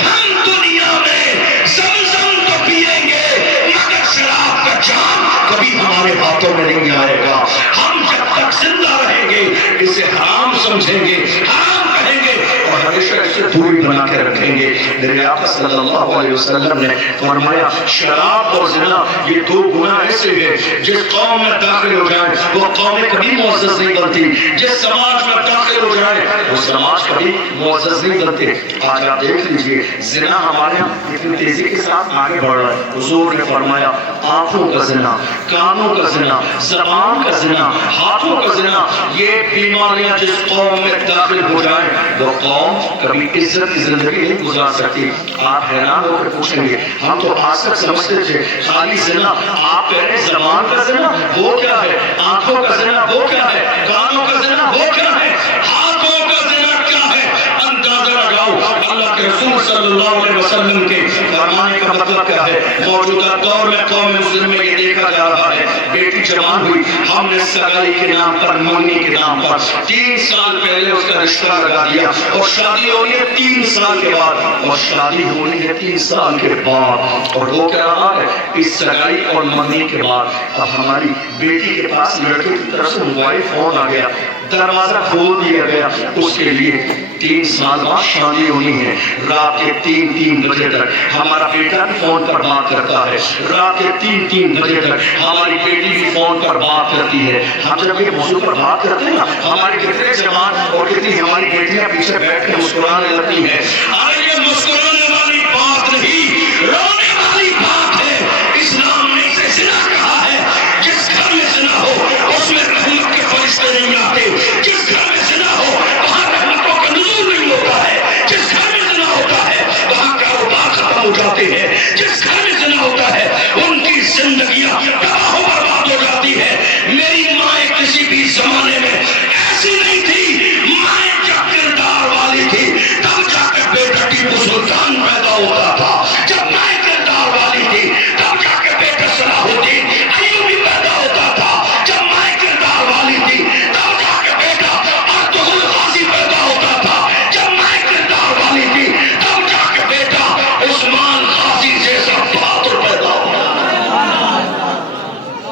ہم دنیا میں زمزم تو پیئیں گے مگر شراب کا جام کبھی ہمارے ہاتھوں میں نہیں آئے گا. ہم جب تک زندہ رہیں گے اسے حرام سمجھیں گے, حرام کہیں گے, اور ہمیشہ اسے دوری بنا کے رکھیں گے۔ میرے آقا صلی اللہ علیہ وسلم نے فرمایا شراب اور زنا یہ دو گناہ ایسے ہیں جس قوم میں داخل ہو جائیں وہ قوم کبھی معزز نہیں بنتی، جس سماج میں داخل ہو جائے وہ سماج کبھی معزز نہیں بنتے۔ آج آپ دیکھ لیجئے زنا ہمارے یہاں اتنی تیزی کے ساتھ آگے بڑھ رہا ہے۔ حضور نے فرمایا آنکھوں کا زنا، کانوں کا زنا، زبان کا زنا، ہاتھوں کا زنا، یہ بیماریاں جس قوم میں داخل ہو جائیں وہ قوم کبھی عزت کی زندگی نہیں گزار سکتی۔ آپ حیران ہو کر پوچھیں گے ہم تو آج تک سمجھتے تھے خالی زنا، آپ کہہ رہے ہیں زبان کا زنا وہ کیا ہے، آنکھوں کا زنا وہ کیا ہے، کانوں کا زنا وہ کیا ہے، ہاتھوں کا زنا کیا ہے؟ اندازہ لگاؤ اللہ کے رسول صلی اللہ علیہ وسلم کے فرمانے کا مطلب کیا ہے۔ موجودہ دور میں قوم مسلم میں یہ دیکھا جا رہا ہے بیٹی جوان ہوئی، ہم نے سگائی کے نام پر، منگنی کے نام پر 3 سال پہلے اس کا رشتہ لگا دیا اور شادی ہونی ہے 3 سال کے بعد، اور شادی ہونی ہے 3 سال کے بعد، اور وہ کہہ رہا ہے اس سگائی اور منگنی کے بعد اب ہماری بیٹی کے پاس لڑکے کی طرف سے موبائل فون آ گیا، دروازہ کھول دیا گیا اس کے لیے 3 سال بعد شادی ہونی ہے۔ رات کے 3 بجے تک ہمارا بیٹا بھی فون پر بات کرتا ہے، رات کے 3 بجے تک ہماری بیٹی بھی فون پر بات کرتی ہے۔ ہم جب یہ موضوع پر بات کرتے ہیں نا ہماری کتنے جوان اور کتنی ہماری بیٹیاں پیچھے بیٹھ کے مسکرانے لگتی ہیں۔ ارے یہ مسکرانے والی بات نہیں، رونے والی بات ہے۔ اسلام نے اسے زنا کہا ہے۔ جس گھر میں زنا ہو اس میں رحمت کے فرشتے نہیں آتے، جس گھر میں زنا ہو وہاں رحمتوں کا نزول نہیں ہوتا ہے، جس گھر میں زنا ہوتا ہے وہاں کاروبار ختم ہو جاتے ہیں، جس گھر میں زنا ہوتا ہے ان کی زندگیاں تباہ و برباد ہو جاتی ہے۔ میری ماں کسی بھی زمانے میں ایسی نہیں تھی، ماں کیا کردار والی تھی، تب جا کے بیٹا ٹیپو سلطان پیدا ہوتا تھا، جب ماں کردار والی تھی تب جا کے بیٹا صلاح الدین ایوبی پیدا ہوتا تھا، جب ماں کردار والی تھی تب جا کے بیٹا ارطغرل غازی پیدا ہوتا تھا، جب ماں کردار والی تھی تب جا کے بیٹا عثمان غازی جیسا بہادر پیدا ہوتا تھا۔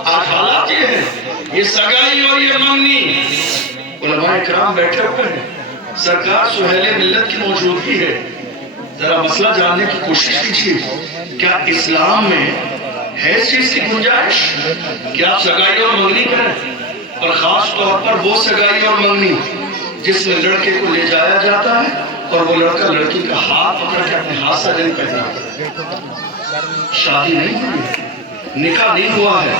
آج حالات یہ ہیں، یہ سگائی اور یہ منگنی، علماء کرام بیٹھے ہوئے ہیں، سرکار سہیل ملت کی موجودگی ہے، ذرا مسئلہ جاننے کی کوشش کیجیے کیا اسلام میں ہے اس چیز کی گنجائش کہ آپ سگائی اور منگنی کریں، اور خاص طور پر وہ سگائی اور منگنی جس میں لڑکے کو لے جایا جاتا ہے اور وہ لڑکا لڑکی کا ہاتھ پکڑ کے اپنے ہاتھ سے رنگ پہنا، شادی نہیں ہوئی ہے، نکاح نہیں ہوا ہے،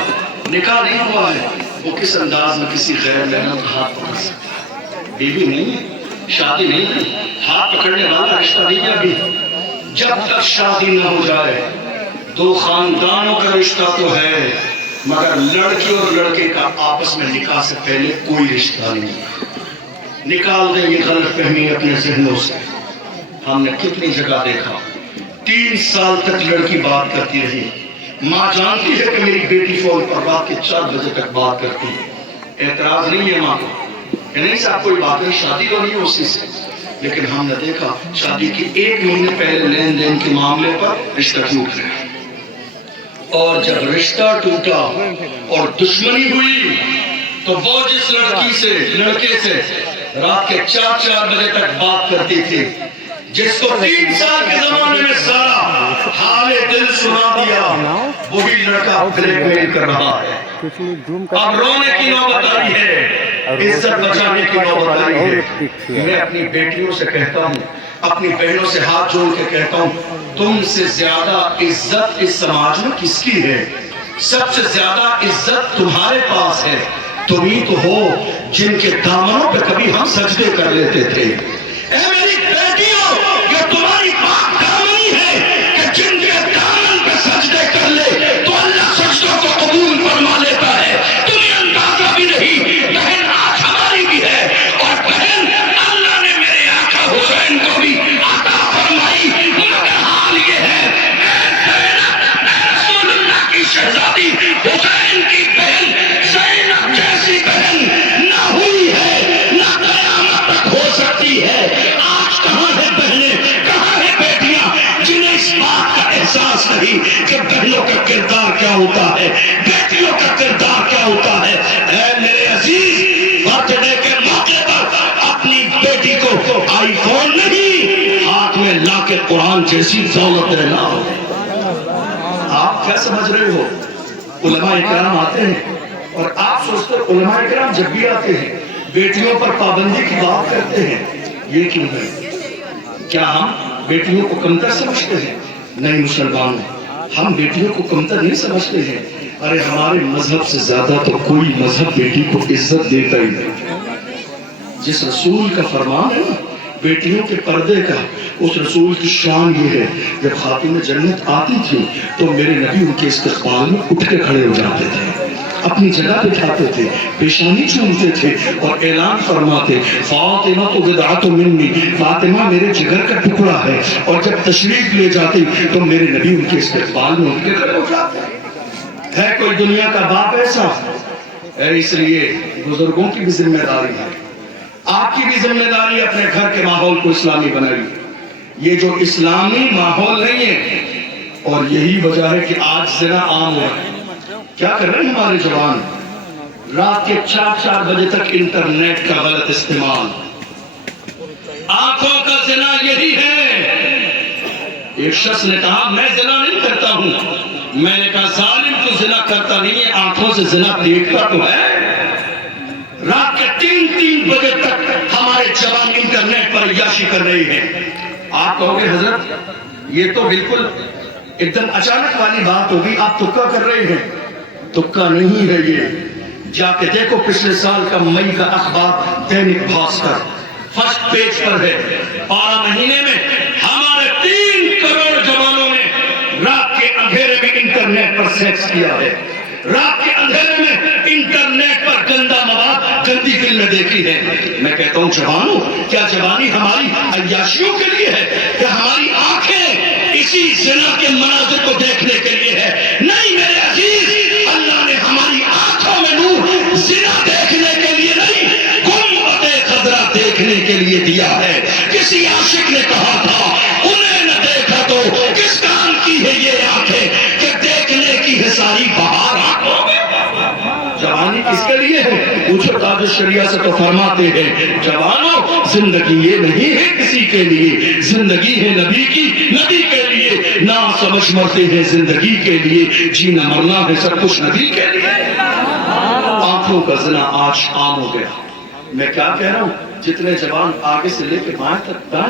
نکاح نہیں ہوا ہے، وہ کس انداز میں کسی غیر محرم کا ہاتھ پکڑ سکتا، بیوی نہیں ہے، شادی نہیں ہے، ہاتھ پکڑنے والا رشتہ نہیں ہے ابھی۔ جب تک شادی نہ ہو جائے 2 خاندانوں کا رشتہ تو ہے مگر لڑکی اور لڑکے کا آپس میں نکاح سے پہلے کوئی رشتہ نہیں۔ نکال دیں یہ غلط فہمی اپنے ذہنوں سے۔ ہم نے کتنی جگہ دیکھا 3 سال تک لڑکی بات کرتی رہی، ماں جانتی ہے کہ میری بیٹی فون پر رات کے 4 بجے تک بات کرتی ہے، اعتراض نہیں ہے ماں کو کہ نہیں صاحب کوئی بات نہیں، شادی تو نہیں اسی سے، لیکن ہم نے دیکھا شادی کی 1 مہینے پہلے لین دین کے معاملے پر رشتہ ٹوٹ گیا، اور جب رشتہ ٹوٹا اور دشمنی ہوئی تو وہ جس لڑکی سے لڑکے سے رات کے 4 بجے تک بات کرتی تھی، جس کو 3 سال کے زمانے میں سارا حال دل سنا دیا، وہی لڑکا بلیک میل کر رہا ہے۔ اب رونے کی نوبت آئی ہے، عزت بچانے کی نوبت آئی ہے۔ میں اپنی بیٹیوں سے کہتا ہوں، اپنی بہنوں سے ہاتھ جوڑ کے کہتا ہوں، تم سے زیادہ عزت اس سماج میں کس کی ہے؟ سب سے زیادہ عزت تمہارے پاس ہے، تم ہی تو ہو جن کے دامنوں پہ کبھی ہم سجدے کر لیتے تھے۔ اے میری بیٹیوں، یہ تمہاری پاک دامنی ہے کہ جن کے دامن پہ سجدے کر لے تو اللہ سجدوں کو قبول فرما لیتا ہے۔ تمہیں اندازہ بھی نہیں، بہن آج ہماری بھی ہے، اور بہن اللہ نے میرے آقا حسین کو بھی عطا فرمائی، مگر حال یہ ہے اے رسول اللہ کی شہزادی حسین کی بہن زینب جیسی بہن نہ ہوئی ہے، نہ قیامت تک ہو سکتی ہے۔ آج کہاں ہے بہنیں، کہاں ہے بیٹیاں جنہیں اس بات کا احساس نہیں کہ بہنوں کا کردار کیا ہوتا ہے، بیٹیوں کا کردار کیا ہوتا ہے۔ اے میرے عزیز، برتھ ڈے کے موقع پر اپنی بیٹی کو کو آئی فون نہیں، ہاتھ میں لا کے قرآن جیسی دولت دینا ہو۔ آپ کیا سمجھ رہے ہو؟ علماء اکرام آتے ہیں اور آپ سوچتے ہیں علماء اکرام جب بھی آتے ہیں بیٹیوں پر پابندی کی بات کرتے ہیں، یہ کیوں ہے؟ کیا ہم بیٹیوں کو کمتر سمجھتے ہیں؟ نہیں مسلمان، ہم بیٹیوں کو کمتر نہیں سمجھتے ہیں۔ ارے ہمارے مذہب سے زیادہ تو کوئی مذہب بیٹی کو عزت دیتا ہی نہیں۔ جس رسول کا فرمان ہے بیٹیوں کے پردے کا، اس رسول کی شان یہ ہے جب خاتون جنت آتی تھی تو میرے نبی ان کے استقبال میں اٹھ کے کھڑے ہو جاتے تھے، اپنی جگہ بٹھاتے تھے، پیشانی چومتے تھے اور اعلان فرماتے فاطمہ تو بضعۃ منی، فاطمہ میرے جگر کا ٹکڑا ہے۔ اور جب تشریف لے جاتی تو میرے نبی ان کے استقبال میں اٹھ کے کھڑے ہو جاتے۔ ہے کوئی دنیا کا باپ ایسا؟ اس لیے بزرگوں کی بھی ذمہ داری ہے، آپ کی بھی ذمہ داری اپنے گھر کے ماحول کو اسلامی بنائیے۔ یہ جو اسلامی ماحول نہیں ہے، اور یہی وجہ ہے کہ آج زنا عام ہوا ہے۔ کیا کر رہے ہیں ہمارے جوان؟ رات کے 4 بجے تک انٹرنیٹ کا غلط استعمال، آنکھوں کا زنا یہی ہے۔ ایک شخص نے کہا میں زنا نہیں کرتا ہوں، میں نے کہا ظالم تو زنا کرتا نہیں ہے، آنکھوں سے زنا دیکھتا تو ہے۔ رات کے 3 بجے تک ہمارے جوان انٹرنیٹ پر عیاشی کر رہے ہیں۔ آپ کہو گے حضرت یہ تو بالکل ایک دم اچانک والی بات ہوگی، آپ تکا کر رہے ہیں۔ تکا نہیں ہے، یہ جا کے دیکھو پچھلے سال کا مئی کا اخبار دینک بھاسکر فرسٹ پیج پر ہے۔ 12 مہینے میں ہمارے 3 کروڑ جوانوں نے رات کے اندھیرے میں انٹرنیٹ پر سیکس کیا ہے، رات کے اندھیرے میں انٹرنیٹ پر گندا مواد، گندی فلمیں دیکھی ہے۔ میں کہتا ہوں جوانوں، کیا جوانی ہماری عیاشیوں کے لیے ہے؟ کیا ہماری آنکھیں اسی زنا کے مناظر کو دیکھنے کے لیے ہے؟ نہیں میرے عزیز، اللہ نے ہماری آنکھوں میں نور زنا دیکھنے کے لیے نہیں، گنبد خضرا دیکھنے کے لیے دیا ہے۔ کسی عاشق نے کہا تھا انہیں نہ دیکھا تو کس کام کی ہے یہ آنکھیں کہ دیکھنے کی ہے ساری بہار آنکھوں میں۔ جوانی کس کے لیے ہے؟ پوچھو تاج الشریعہ سے تو فرماتے ہیں جوانوں زندگی یہ نہیں ہے کسی کے لیے، زندگی ہے نبی کی، نبی کے لیے نا سمجھ مرتے ہیں زندگی کے لیے، جینا مرنا ہے سب کچھ نبی کے لیے۔ آنکھوں کا زنا آج عام ہو گیا۔ میں کیا کہہ رہا ہوں؟ جتنے جوان آگے سے لے کے دائیں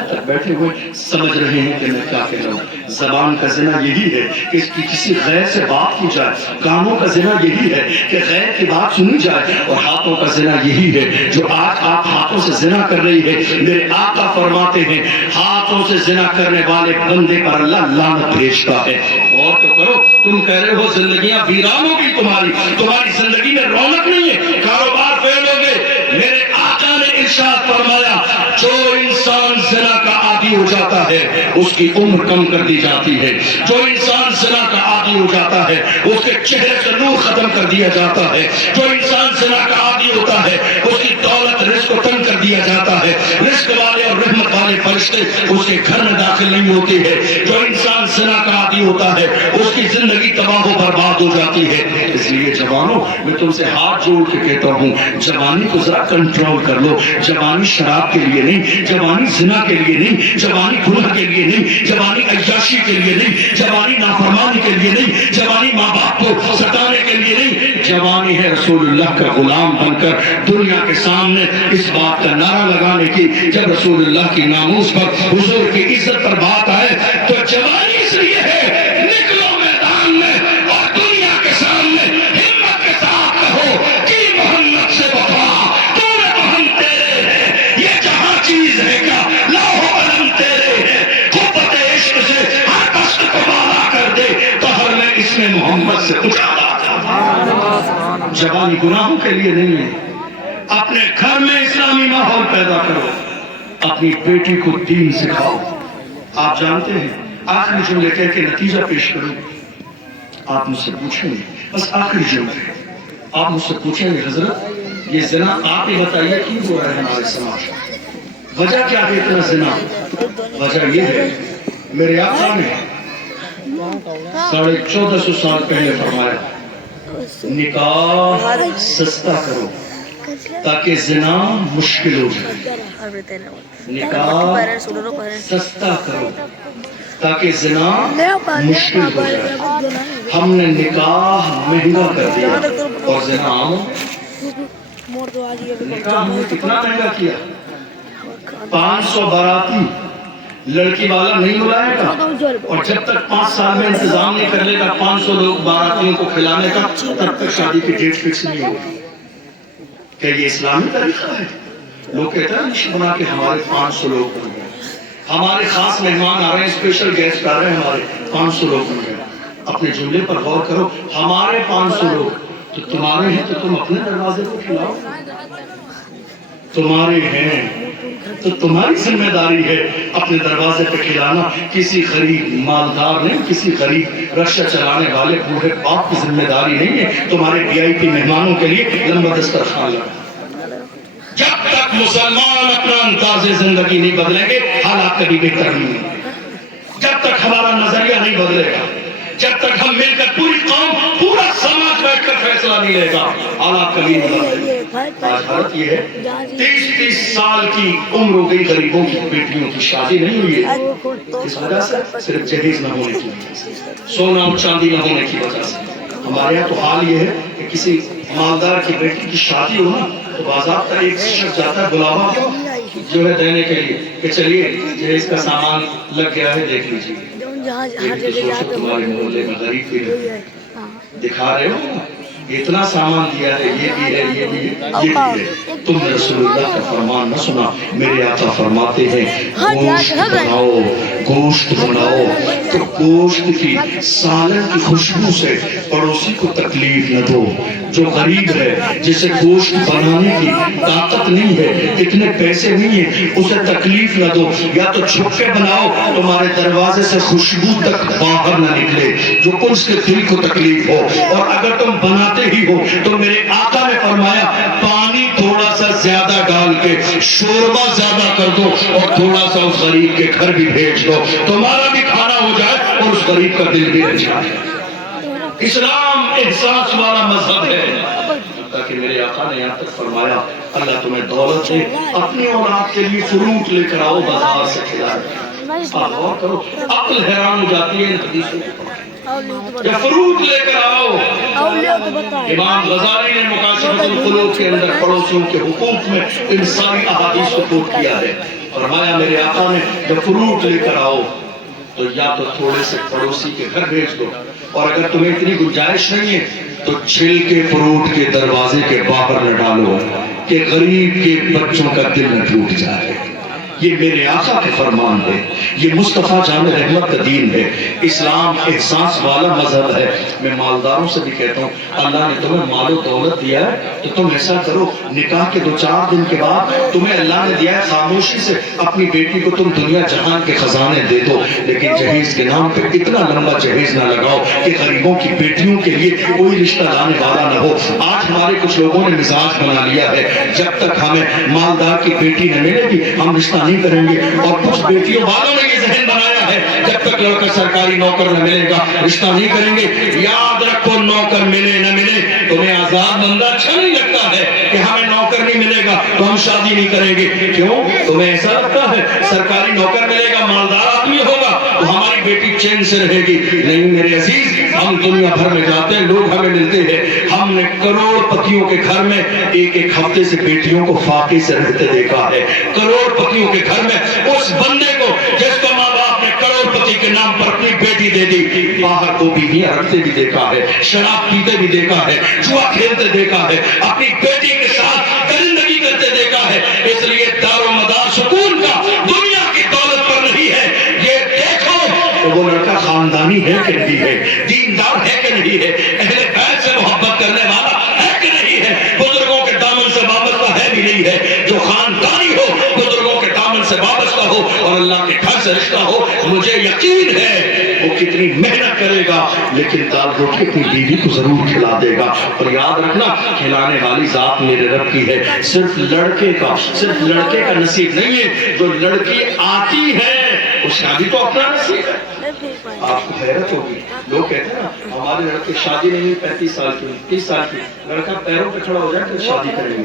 تک بیٹھے ہوئے سمجھ رہے ہیں کہ میں کیا کہہ رہا ہوں۔ زبان کا زنا یہی ہے کہ اس کی کسی غیر سے بات کی جائے، کانوں کا زنا یہی ہے کہ غیر کی بات سنی جائے، اور ہاتھوں کا زنا یہی ہے جو آج آپ ہاتھوں سے زنا کر رہی ہے۔ میرے آقا فرماتے ہیں ہاتھوں سے زنا کرنے والے بندے پر اللہ لعنت بھیجتا ہے۔ اور تو کرو، تم کہہ رہے ہو زندگیاں ویران ہوگی، تمہاری زندگی میں رونق نہیں ہے، کاروبار فیل ہو گئے۔ میرے آقا نے ارشاد فرمایا جو انسان زنا کا عادی ہو جاتا ہے اس کی عمر کم کر دی جاتی ہے، جو انسان زنا کا عادی ہو جاتا ہے اس کے چہرے سے نور ختم کر دیا جاتا ہے، جو انسان زنا کا عادی ہوتا ہے اس کی دولت رزق کو تنگ کر دیا جاتا ہے، رزق والے اور رحمت والے فرشتے اس کے گھر میں داخل نہیں ہوتے ہیں، جو انسان زنا کا عادی ہوتا ہے اس کی زندگی تباہ و برباد ہو جاتی ہے۔ اس لیے جوانوں میں تم سے ہاتھ جوڑ کے کہتا ہوں جوانی کو ذرا کنٹرول کر لو۔ جوانی شراب کے لیے نہیں، جوانی زنا کے لیے نہیں، جوانی گناہ کے لیے نہیں، جوانی عیاشی کے لیے نہیں، جوانی نافرمانی کے لیے نہیں، جوانی ماں باپ کو ستانے کے لیے نہیں، جوانی ہے رسول اللہ کا غلام بن کر دنیا کے سامنے اس بات کا نعرہ لگانے کی جب رسول اللہ کی ناموس پر، حضور کی عزت پر بات آئے تو جوانی اس لیے ہے نکلو میدان میں اور دنیا کے سامنے ہمت کے ساتھ کہو کہ محمد سے وفا پورے بہن تیرے ہے، یہ جہاں چیز ہے کیا لوح قلم تیرے ہے، قوت عشق سے ہر کشت کو بالا کر دے تو ہر میں اس نے محمد سے اٹھایا۔ جوانی گناہوں کے لیے نہیں ہے، اپنے گھر میں اسلامی ماحول پیدا کرو، اپنی بیٹی کو دین سکھاؤ۔ آپ جانتے ہیں آخری جملے کہہ کے نتیجہ پیش کروں، آپ مجھ سے پوچھیں گے بس آخری جملے، آپ مجھ سے پوچھیں گے حضرت یہ زنا آپ ہی بتائیے کیوں ہو رہا ہے ہمارے سماج میں، وجہ کیا ہے اتنا زنا؟ وجہ یہ ہے میرے آقا نے 1450 سال پہلے فرمایا نکاح سستا کرو، تاکہ زنا مشکل ہو جائے، نکاح سستا کرو تاکہ زنا مشکل ہو جائے۔ ہم نے نکاح مہنگا کر دیا اور زنا عام۔ نکاح ہم نے کتنا مہنگا کیا؟ 500 باراتی لڑکی والا نہیں بلائے گا، اور جب تک 5 سال میں انتظام نہیں کر لے گا 500 لوگ باراتیوں کو کھلانے کا، تب تک شادی کی ڈیٹ فکس نہیں ہوگی۔ کیا یہ اسلامی طریقہ ہے؟ لوگ کہتے ہیں لسٹ بنا کے ہمارے 500 لوگ بن گئے، ہمارے خاص مہمان آ رہے ہیں، اسپیشل گیسٹ آ رہے ہیں، ہمارے 500 لوگ بن گئے۔ اپنے جملے پر غور کرو، ہمارے 500 لوگ تو تمہارے ہیں، تو تم اپنے دروازے کو کھلاؤ۔ تمہارے ہیں تو تمہاری ذمہ داری ہے اپنے دروازے پہ کھلانا۔ کسی غریب مالدار نہیں، کسی غریب رکشہ چلانے والے بوڑھے باپ کی ذمہ داری نہیں ہے تمہارے VIP مہمانوں کے لیے لمبا دسترخوان لگانا۔ جب تک مسلمان اپنا انداز زندگی نہیں بدلیں گے، حالات کبھی بہتر نہیں ہیں۔ جب تک ہمارا نظریہ نہیں بدلے گا، جب تک ہم مل کر پوری قوم، پورا سماج بیٹھ کر فیصلہ نہیں لے گا، حالات کبھی نہیں بدلیں گے۔ آج حالت یہ ہے 30 سال کی عمر ہو گئی غریبوں کی بیٹیوں کی شادی نہیں ہوئی ہے، اس وجہ سے صرف جہیز نہ ہونے کی وجہ سے، سونا اور چاندی نہ ہونے کی وجہ سے۔ ہمارے یہاں تو حال یہ ہے کہ کسی مالدار کی بیٹی کی شادی ہو نا تو باضابطہ ایک شخص جاتا ہے بلاوا جو ہے دینے کے لیے کہ چلیے جہیز کا سامان لگ گیا ہے، دیکھ لیجیے۔ تمہارے محلے میں غریب بھی ہے، دکھا رہے ہو اتنا سامان دیا ہے، یہ بھی ہے، یہ بھی ہے، یہ بھی ہے۔ تم نے رسول اللہ کا فرمان نہ سنا؟ میرے آقا فرماتے ہیں گوشت بناؤ، گوشت بناؤ تو گوشت کی سالن کی خوشبو سے پڑوسی کو تکلیف نہ دو۔ جو غریب ہے، جسے گوشت بنانے کی طاقت نہیں ہے، اتنے پیسے نہیں ہیں، اسے تکلیف نہ دو۔ یا تو چھپ کے بناؤ، تمہارے دروازے سے خوشبو تک باہر نہ نکلے، جو اس کے دل کو تکلیف ہو۔ اور اگر تم بناتے ہی ہو تو میرے آقا نے فرمایا پانی تھوڑا سا زیادہ ڈال کے شوربہ زیادہ کر دو اور تھوڑا سا اس غریب کے گھر بھی بھیج دو، تمہارا بھی کھانا ہو جائے اور اس غریب کا دل بھی رہ جائے۔ اسلام احساس والا مذہب ہے، تاکہ میرے آقا نے یہاں تک فرمایا اللہ تمہیں دولت دے، اپنی اور آپ کے لیے فروٹ لے کر آؤ بازار سے کھلائے۔ غور کرو، عقل حیران ہو جاتی ہے ان حدیثوں کو، کہ فروٹ لے کر آؤ۔ امام غزالی نے مکاشفۃ القلوب کے اندر پڑوسیوں کے حقوق میں ان ساری احادیث کو کوٹ کیا ہے۔ فرمایا میرے آقا نے جب فروٹ لے کر آؤ تو یا تو تھوڑے سے پڑوسی کے گھر بھیج دو، اور اگر تمہیں اتنی گنجائش نہیں ہے تو چھل کے فروٹ کے دروازے کے باہر نہ ڈالو کہ غریب کے بچوں کا دل نہ ٹوٹ جائے۔ یہ میرے آقا کے فرمان ہے، یہ مصطفیٰ جامع رحمت کا دین ہے۔ اسلام احساس والا مذہب ہے۔ میں مالداروں سے بھی کہتا ہوں اللہ نے تمہیں مال و دولت دیا ہے تو تم ایسا کرو، نکاح کے 2-4 دن کے بعد تمہیں اللہ نے دیا ہے، خاموشی سے اپنی بیٹی کو تم دنیا جہان کے خزانے دے دو، لیکن جہیز کے نام پہ اتنا لمبا جہیز نہ لگاؤ کہ غریبوں کی بیٹیوں کے لیے کوئی رشتہ لانے والا نہ ہو۔ آج ہمارے کچھ لوگوں نے مزاج بنا لیا ہے جب تک ہمیں مالدار کی بیٹی نہ ملے گی ہم رشتہ نہیں کریں گے، اور کچھ بیٹیوں والوں نے یہ ذہن بنایا ہے جب تک لڑکا سرکاری نوکر نہ ملے گا رشتہ نہیں کریں گے۔ یاد رکھو نوکر ملے نہ ملے، تمہیں آزاد بندہ اچھا نہیں لگتا ہے کہ ہمیں نوکر نہیں ملے گا تو ہم شادی نہیں کریں گے۔ کیوں؟ تمہیں ایسا لگتا ہے سرکاری نوکر ملے گا، مالدار آدمی ہوگا تو ہماری بیٹی چین سے رہے گی۔ نہیں میرے عزیز، ہم دنیا بھر میں جاتے ہیں، لوگ ہمیں ملتے ہیں، ہم نے کروڑ پتیوں کے گھر میں ایک ہفتے سے بیٹیوں کو فاقے سے رہتے دیکھا ہے۔ کروڑ پتیوں کے گھر میں اس بندے کو جس کو ماں باپ نے کروڑ پتی کے نام پر اپنی بیٹی دے دی، باہر کو بیویاں رکھتے بھی دیکھا ہے، شراب پیتے بھی دیکھا ہے، جوا کھیلتے دیکھا ہے، اپنی بیٹی کے ساتھ درندگی کرتے دیکھا ہے۔ اس لیے دار و مدار سکون کا دنیا کی دولت پر نہیں ہے، یہ دیکھو کہ وہ لڑکا خاندانی ہے کہ نہیں ہے، دیندار ہے کہ نہیں ہے، اہل بیت سے محبت کرنے والا ہے کہ نہیں ہے، بزرگوں کے دامن سے وابستہ ہے بھی نہیں ہے۔ جو خاندانی ہو، بزرگوں کے دامن سے وابستہ ہو اور اللہ کے گھر سے رشتہ ہو، مجھے یقین ہے وہ کتنی محنت کرے گا لیکن دال روٹی اپنی بیوی کو ضرور کھلا دے گا۔ اور یاد رکھنا کھلانے والی ذات میرے رب کی ہے، صرف لڑکے کا نصیب نہیں ہے، جو لڑکی آتی ہے اس کا بھی تو اپنا نصیب ہے۔ آپ کو حیرت ہوگی، لوگ کہتے ہیں نا ہمارے لڑکے شادی نہیں ہوئی 35 سال کی 30 سال کی، لڑکا پیروں پہ کھڑا ہو جائے تو شادی کریں گے۔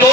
2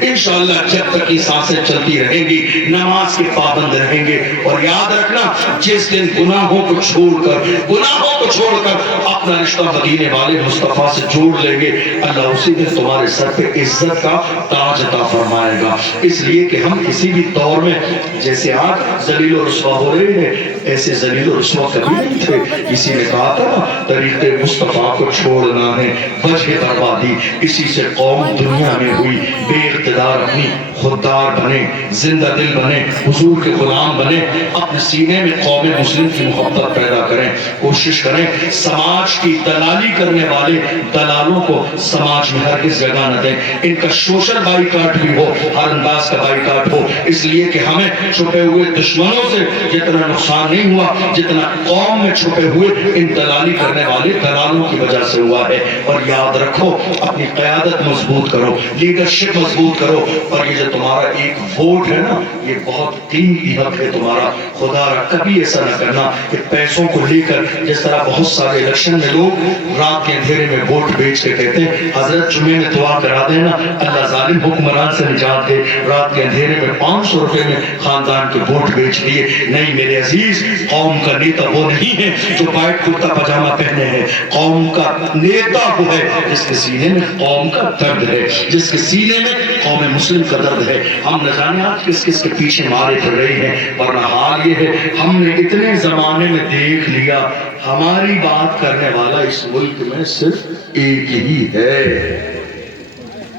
انشاءاللہ. جب تک یہ سانسیں چلتی رہیں گی نماز کے پابند رہیں گے. اور یاد رکھنا جس دن گناہوں کو چھوڑ کر اپنا رشتہ مدینے والے مصطفیٰ سے جوڑ لیں گے اللہ اسی دن تمہارے سر پہ عزت کا تاج عطا فرمائے گا. اس لیے کہ ہم کسی بھی دور میں جیسے آج ذلیل و رسوا ہو رہے ہیں ایسے ذلیل و رسوا کبھی نہیں تھے. اسی نے کہا تھا طریق مصطفیٰ کو چھوڑنا ہے وجہ بربادی. اسی سے قوم دنیا میں ہوئی بے اقتدار. اپنی خوددار بنے زندہ دل بنے حضور کے غلام بنے. اپنے سینے میں قوم مسلم کی محبت پیدا کریں. کوشش کریں سماج کی دلالی کرنے والے دلالوں کو سماج میں ہرگز جگہ نہ دیں. ان کا سوشل بائیکاٹ بھی ہو ہر انداز کا بائیکاٹ ہو اس لیے کہ ہمیں چھپے ہوئے دشمنوں سے جتنا نقصان نہیں ہوا جتنا قوم میں چھپے ہوئے ان دلالی کرنے والے دلالوں کی وجہ سے ہوا ہے. اور یاد رکھو اپنی قیادت مضبوط کرو لیڈرشپ مضبوط کرو. اور یہ جو تمہارا ایک ووٹ ہے نا یہ بہت قیمتی حق ہے تمہارا. خدا را کبھی ایسا نہ کرنا کہ پیسوں کو لے کر جس طرح بہت سارے الیکشن میں لوگ رات کے اندھیرے میں ووٹ بیچ کے کہتے ہیں حضرت جمعے میں دعا کرا دینا اللہ ظالم حکمران سے نجات دے. رات کے اندھیرے میں 500 روپے میں خاندان کے ووٹ بیچ دیے. نہیں میرے عزیز قوم کا نیتا وہ نہیں ہے جو وائٹ کرتا پاجامہ پہنے ہیں. قوم کا نیتا وہ ہے جس کے سینے میں قوم کا درد ہے جس کے سینے میں قوم مسلم کا درد ہے. ہم نہ جانے آج کس کس کے پیچھے مارے پڑ رہے ہیں ورنہ حال یہ ہے ہم نے اتنے زمانے میں دیکھ لیا ہماری بات کرنے والا اس ملک میں صرف ایک ہی ہے.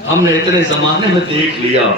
ہم نے اتنے زمانے میں دیکھ لیا.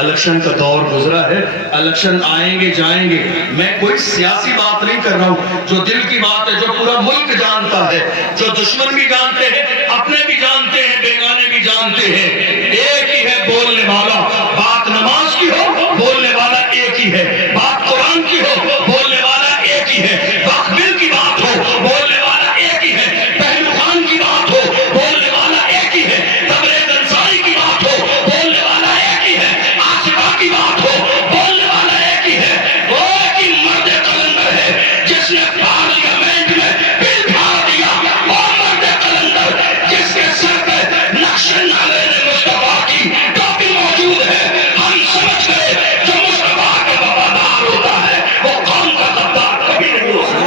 الیکشن کا دور گزرا ہے الیکشن آئیں گے جائیں گے. میں کوئی سیاسی بات نہیں کر رہا ہوں جو دل کی بات ہے جو پورا ملک جانتا ہے جو دشمن بھی جانتے ہیں اپنے بھی جانتے ہیں بیگانے بھی جانتے ہیں. ایک ہی ہے بولنے والا. بات نماز کی ہو بولنے والا ایک ہی ہے. بات قرآن کی ہو بولنے والا ایک ہی ہے. بات دل کی بات ہو بولنے والا ایک ہی ہے. پہلو خان کی بات ہو بولنے والا ایک ہی ہے. تبریز انصاری کی بات ہو بولنے والا ایک ہی ہے. آصفہ کی بات ہو بولنے والا ایک ہی ہے. وہ ایک ہی مرد قلندر ہے جس نے پارلیمنٹ میں بل پھاڑ دیا. وہ مرد قلندر جس کے سر پہ نقش نالے مصطفیٰ کی ٹوپی موجود ہے. ہم سمجھ گئے جو مصطفیٰ کا وفادار ہوتا ہے وہ قوم کا غدار کبھی نہیں ہو سکتا.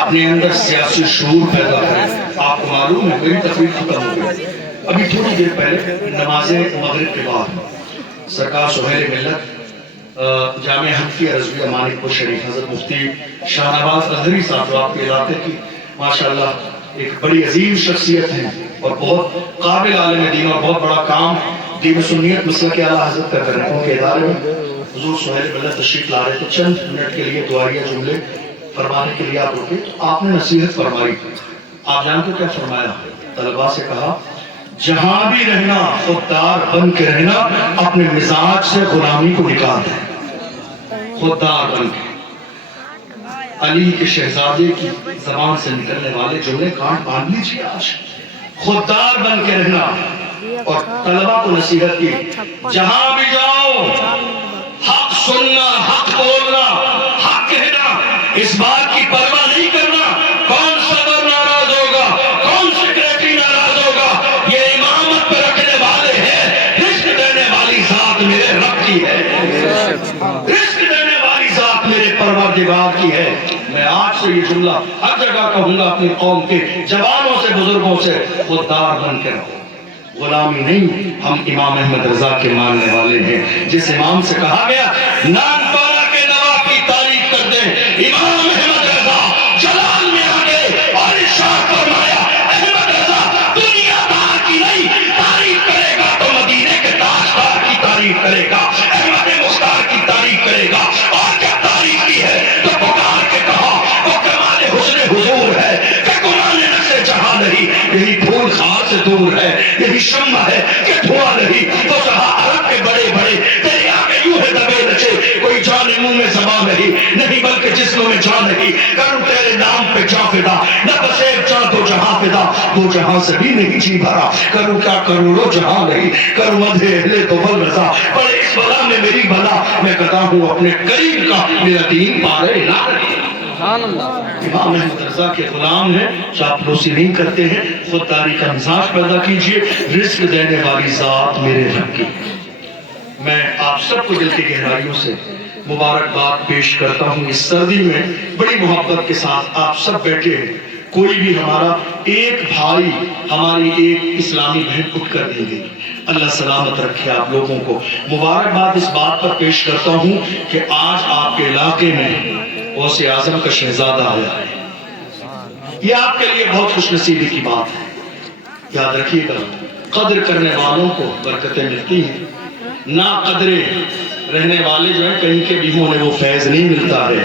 اپنے اندر سیاسی شعور پیدا کریں. آپ کو معلوم ہے میری تقریر ختم ہو گئی. ابھی تھوڑی دیر پہلے نماز مغرب کے بعد سرکار سہیل ملت جامع حنفیہ رضویہ مانک پور شریف حضرت مفتی شاہنواز اظہری صاحب جو آپ کے علاقے کی ماشاءاللہ ایک بڑی عظیم شخصیت ہے اور بہت قابل عالم دین اور بہت بڑا کام دین سنیت مسلک کے اعلیٰ حضرت کر رہے ہیں. ان کے ادارے میں حضور سہیل ملت تشریف لا رہے تھے. چند منٹ کے لیے دعائیہ جملے فرمانے کے لیے آپ رکے تو آپ نے نصیحت فرمائی. آپ جانتے کیا فرمایا؟ طلباء سے کہا جہاں بھی رہنا خوددار بن کے رہنا اپنے مزاج سے غلامی کو نکال دیں. خوددار بن کے علی کے شہزادے کی زبان سے نکلنے والے جملے کانٹ باندھ لیجیے. آج خوددار بن کے رہنا. اور طلباء کو نصیحت کی جہاں بھی جاؤ حق سننا حق بولنا حق کہنا. اس بات کی پرواہ نہیں کرنا کون صدر ناراض ہوگا کون سیکریٹری ناراض ہوگا. یہ امامت پہ رکھنے والے ہیں. رزق دینے والی ذات میرے رب کی ہے. رزق دینے والی ذات میرے پروردگار کی ہے. میں آج سے یہ جملہ ہر جگہ کہوں گا اپنی قوم کے جوانوں سے بزرگوں سے خوددار بن کے رہو. غلامی نہیں. ہم امام احمد رضا کے ماننے والے ہیں. جس امام سے کہا گیا نان پارا کے نواب کی تعریف کر دیں امام احمد رضا جلال میں آ گئے اور ارشاد فرمایا احمد رضا دنیا دار کی نہیں تعریف کرے گا تو مدینے کے تاجدار کی تعریف کرے گا. احمد مختار کی تعریف کرے گا. اور جب تعریف کی ہے تو پکار کے کہا وہ کمال حسن حضور ہے کہ قرآن نقش جہاں نہیں. یہی پھول خار سے دور ہے یہی شمع ہے کہ دھواں نہیں. تو کہا عرب کے بڑے بڑے تیرے آگے یوں ہے دبے نچے کوئی جان منہ میں زبان نہیں بلکہ جسم میں جان نہیں. کروں تیرے نام پہ جاں فدا نہ بس ایک جان تو جہاں فدا. وہ جہاں سے بھی نہیں جی بھرا، کروں کیا کروڑوں جہاں نہیں، کروں مدح اہل دوبل رضا، پڑے اس بلا میں میری بلا، میں کہتا ہوں اپنے کریم کا، میرا دین پارے نہ رہے۔ امام احمد رضا کے غلام ہیں، چاپلوسی نہیں کرتے ہیں، خودداری کا مزاج پیدا کیجئے، رزق دینے والی ذات میرے رب کی۔ میں آپ سب کو دل کی گہرائیوں سے مبارکباد پیش کرتا ہوں۔ اس سردی میں بڑی محبت کے ساتھ آپ سب بیٹھے ہیں، کوئی بھی ہمارا ایک بھائی، ہماری ایک اسلامی بہن اٹھ کر نہیں گئی، اللہ سلامت رکھے آپ لوگوں کو۔ مبارکباد اس بات پر پیش کرتا ہوں کہ آج آپ کے علاقے میں غوث اعظم کا شہزادہ آیا ہے، یہ آپ کے لیے بہت خوش نصیبی کی بات ہے۔ یاد رکھیے گا، قدر کرنے والوں کو برکتیں ملتی ہیں، نا قدرے رہنے والے جو ہیں کہیں کے بھی ہوں انہیں وہ فیض نہیں ملتا ہے۔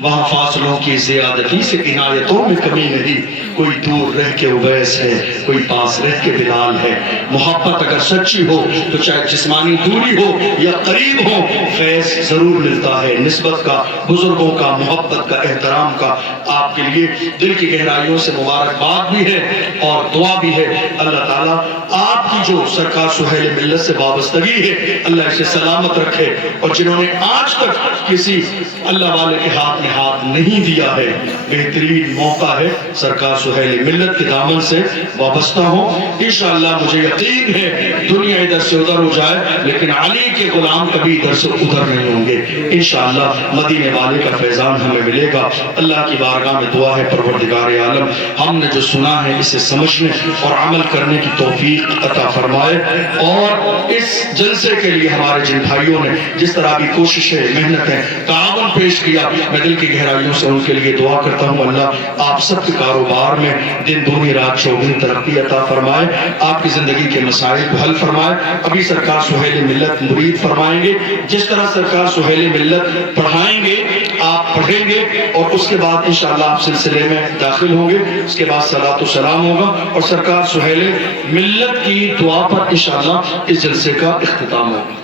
وہاں فاصلوں کی زیادتی سے عنایتوں میں کمی نہیں، کوئی دور رہ کے اویس ہے، کوئی پاس رہ کے بلال ہے۔ محبت اگر سچی ہو تو چاہے جسمانی دوری ہو یا قریب ہو، فیض ضرور ملتا ہے۔ نسبت کا، بزرگوں کا، محبت کا، احترام کا آپ کے لیے دل کی گہرائیوں سے مبارکباد بھی ہے اور دعا بھی ہے۔ اللہ تعالیٰ آپ کی جو سرکار سہیل ملت سے وابستگی ہے، اللہ اسے سلامت رکھے، اور جنہوں نے آج تک کسی اللہ والے کے ہاتھ میں ہاتھ نہیں دیا ہے، بہترین موقع ہے سرکار سہیل ملت کے دامن سے وابستہ ہوں۔ انشاءاللہ مجھے یقین ہے دنیا ادھر سے ادھر ہو جائے لیکن علی کے غلام کبھی ادھر سے ادھر نہیں ہوں گے۔ انشاءاللہ مدینے والے کا فیضان ہمیں ملے گا۔ اللہ کی بارگاہ میں دعا ہے پروردگار عالم ہم نے جو سنا ہے اسے سمجھنے اور عمل کرنے کی توفیق عطا فرمائے، اور اس جلسے کے لیے ہمارے جن بھائیوں نے جس طرح بھی کوششیں، محنتیں، تعاون پیش کیا، میں دل کی گہرائیوں سے ان کے لیے دعا کرتا ہوں اللہ آپ سب کے کاروبار میں دن دونی رات چوگنی ترقی عطا فرمائے، آپ کی زندگی کے مسائل کو حل فرمائے۔ ابھی سرکار سہیل ملت مرید فرمائیں گے، جس طرح سرکار سہیل ملت پڑھائیں گے آپ پڑھیں گے، اور اس کے بعد انشاءاللہ آپ سلسلے میں داخل ہوں گے، اس کے بعد صلاۃ و سلام ہوگا اور سرکار سہیل ملت کی دعا پر انشاءاللہ اس جلسے کا اختتام ہوگا۔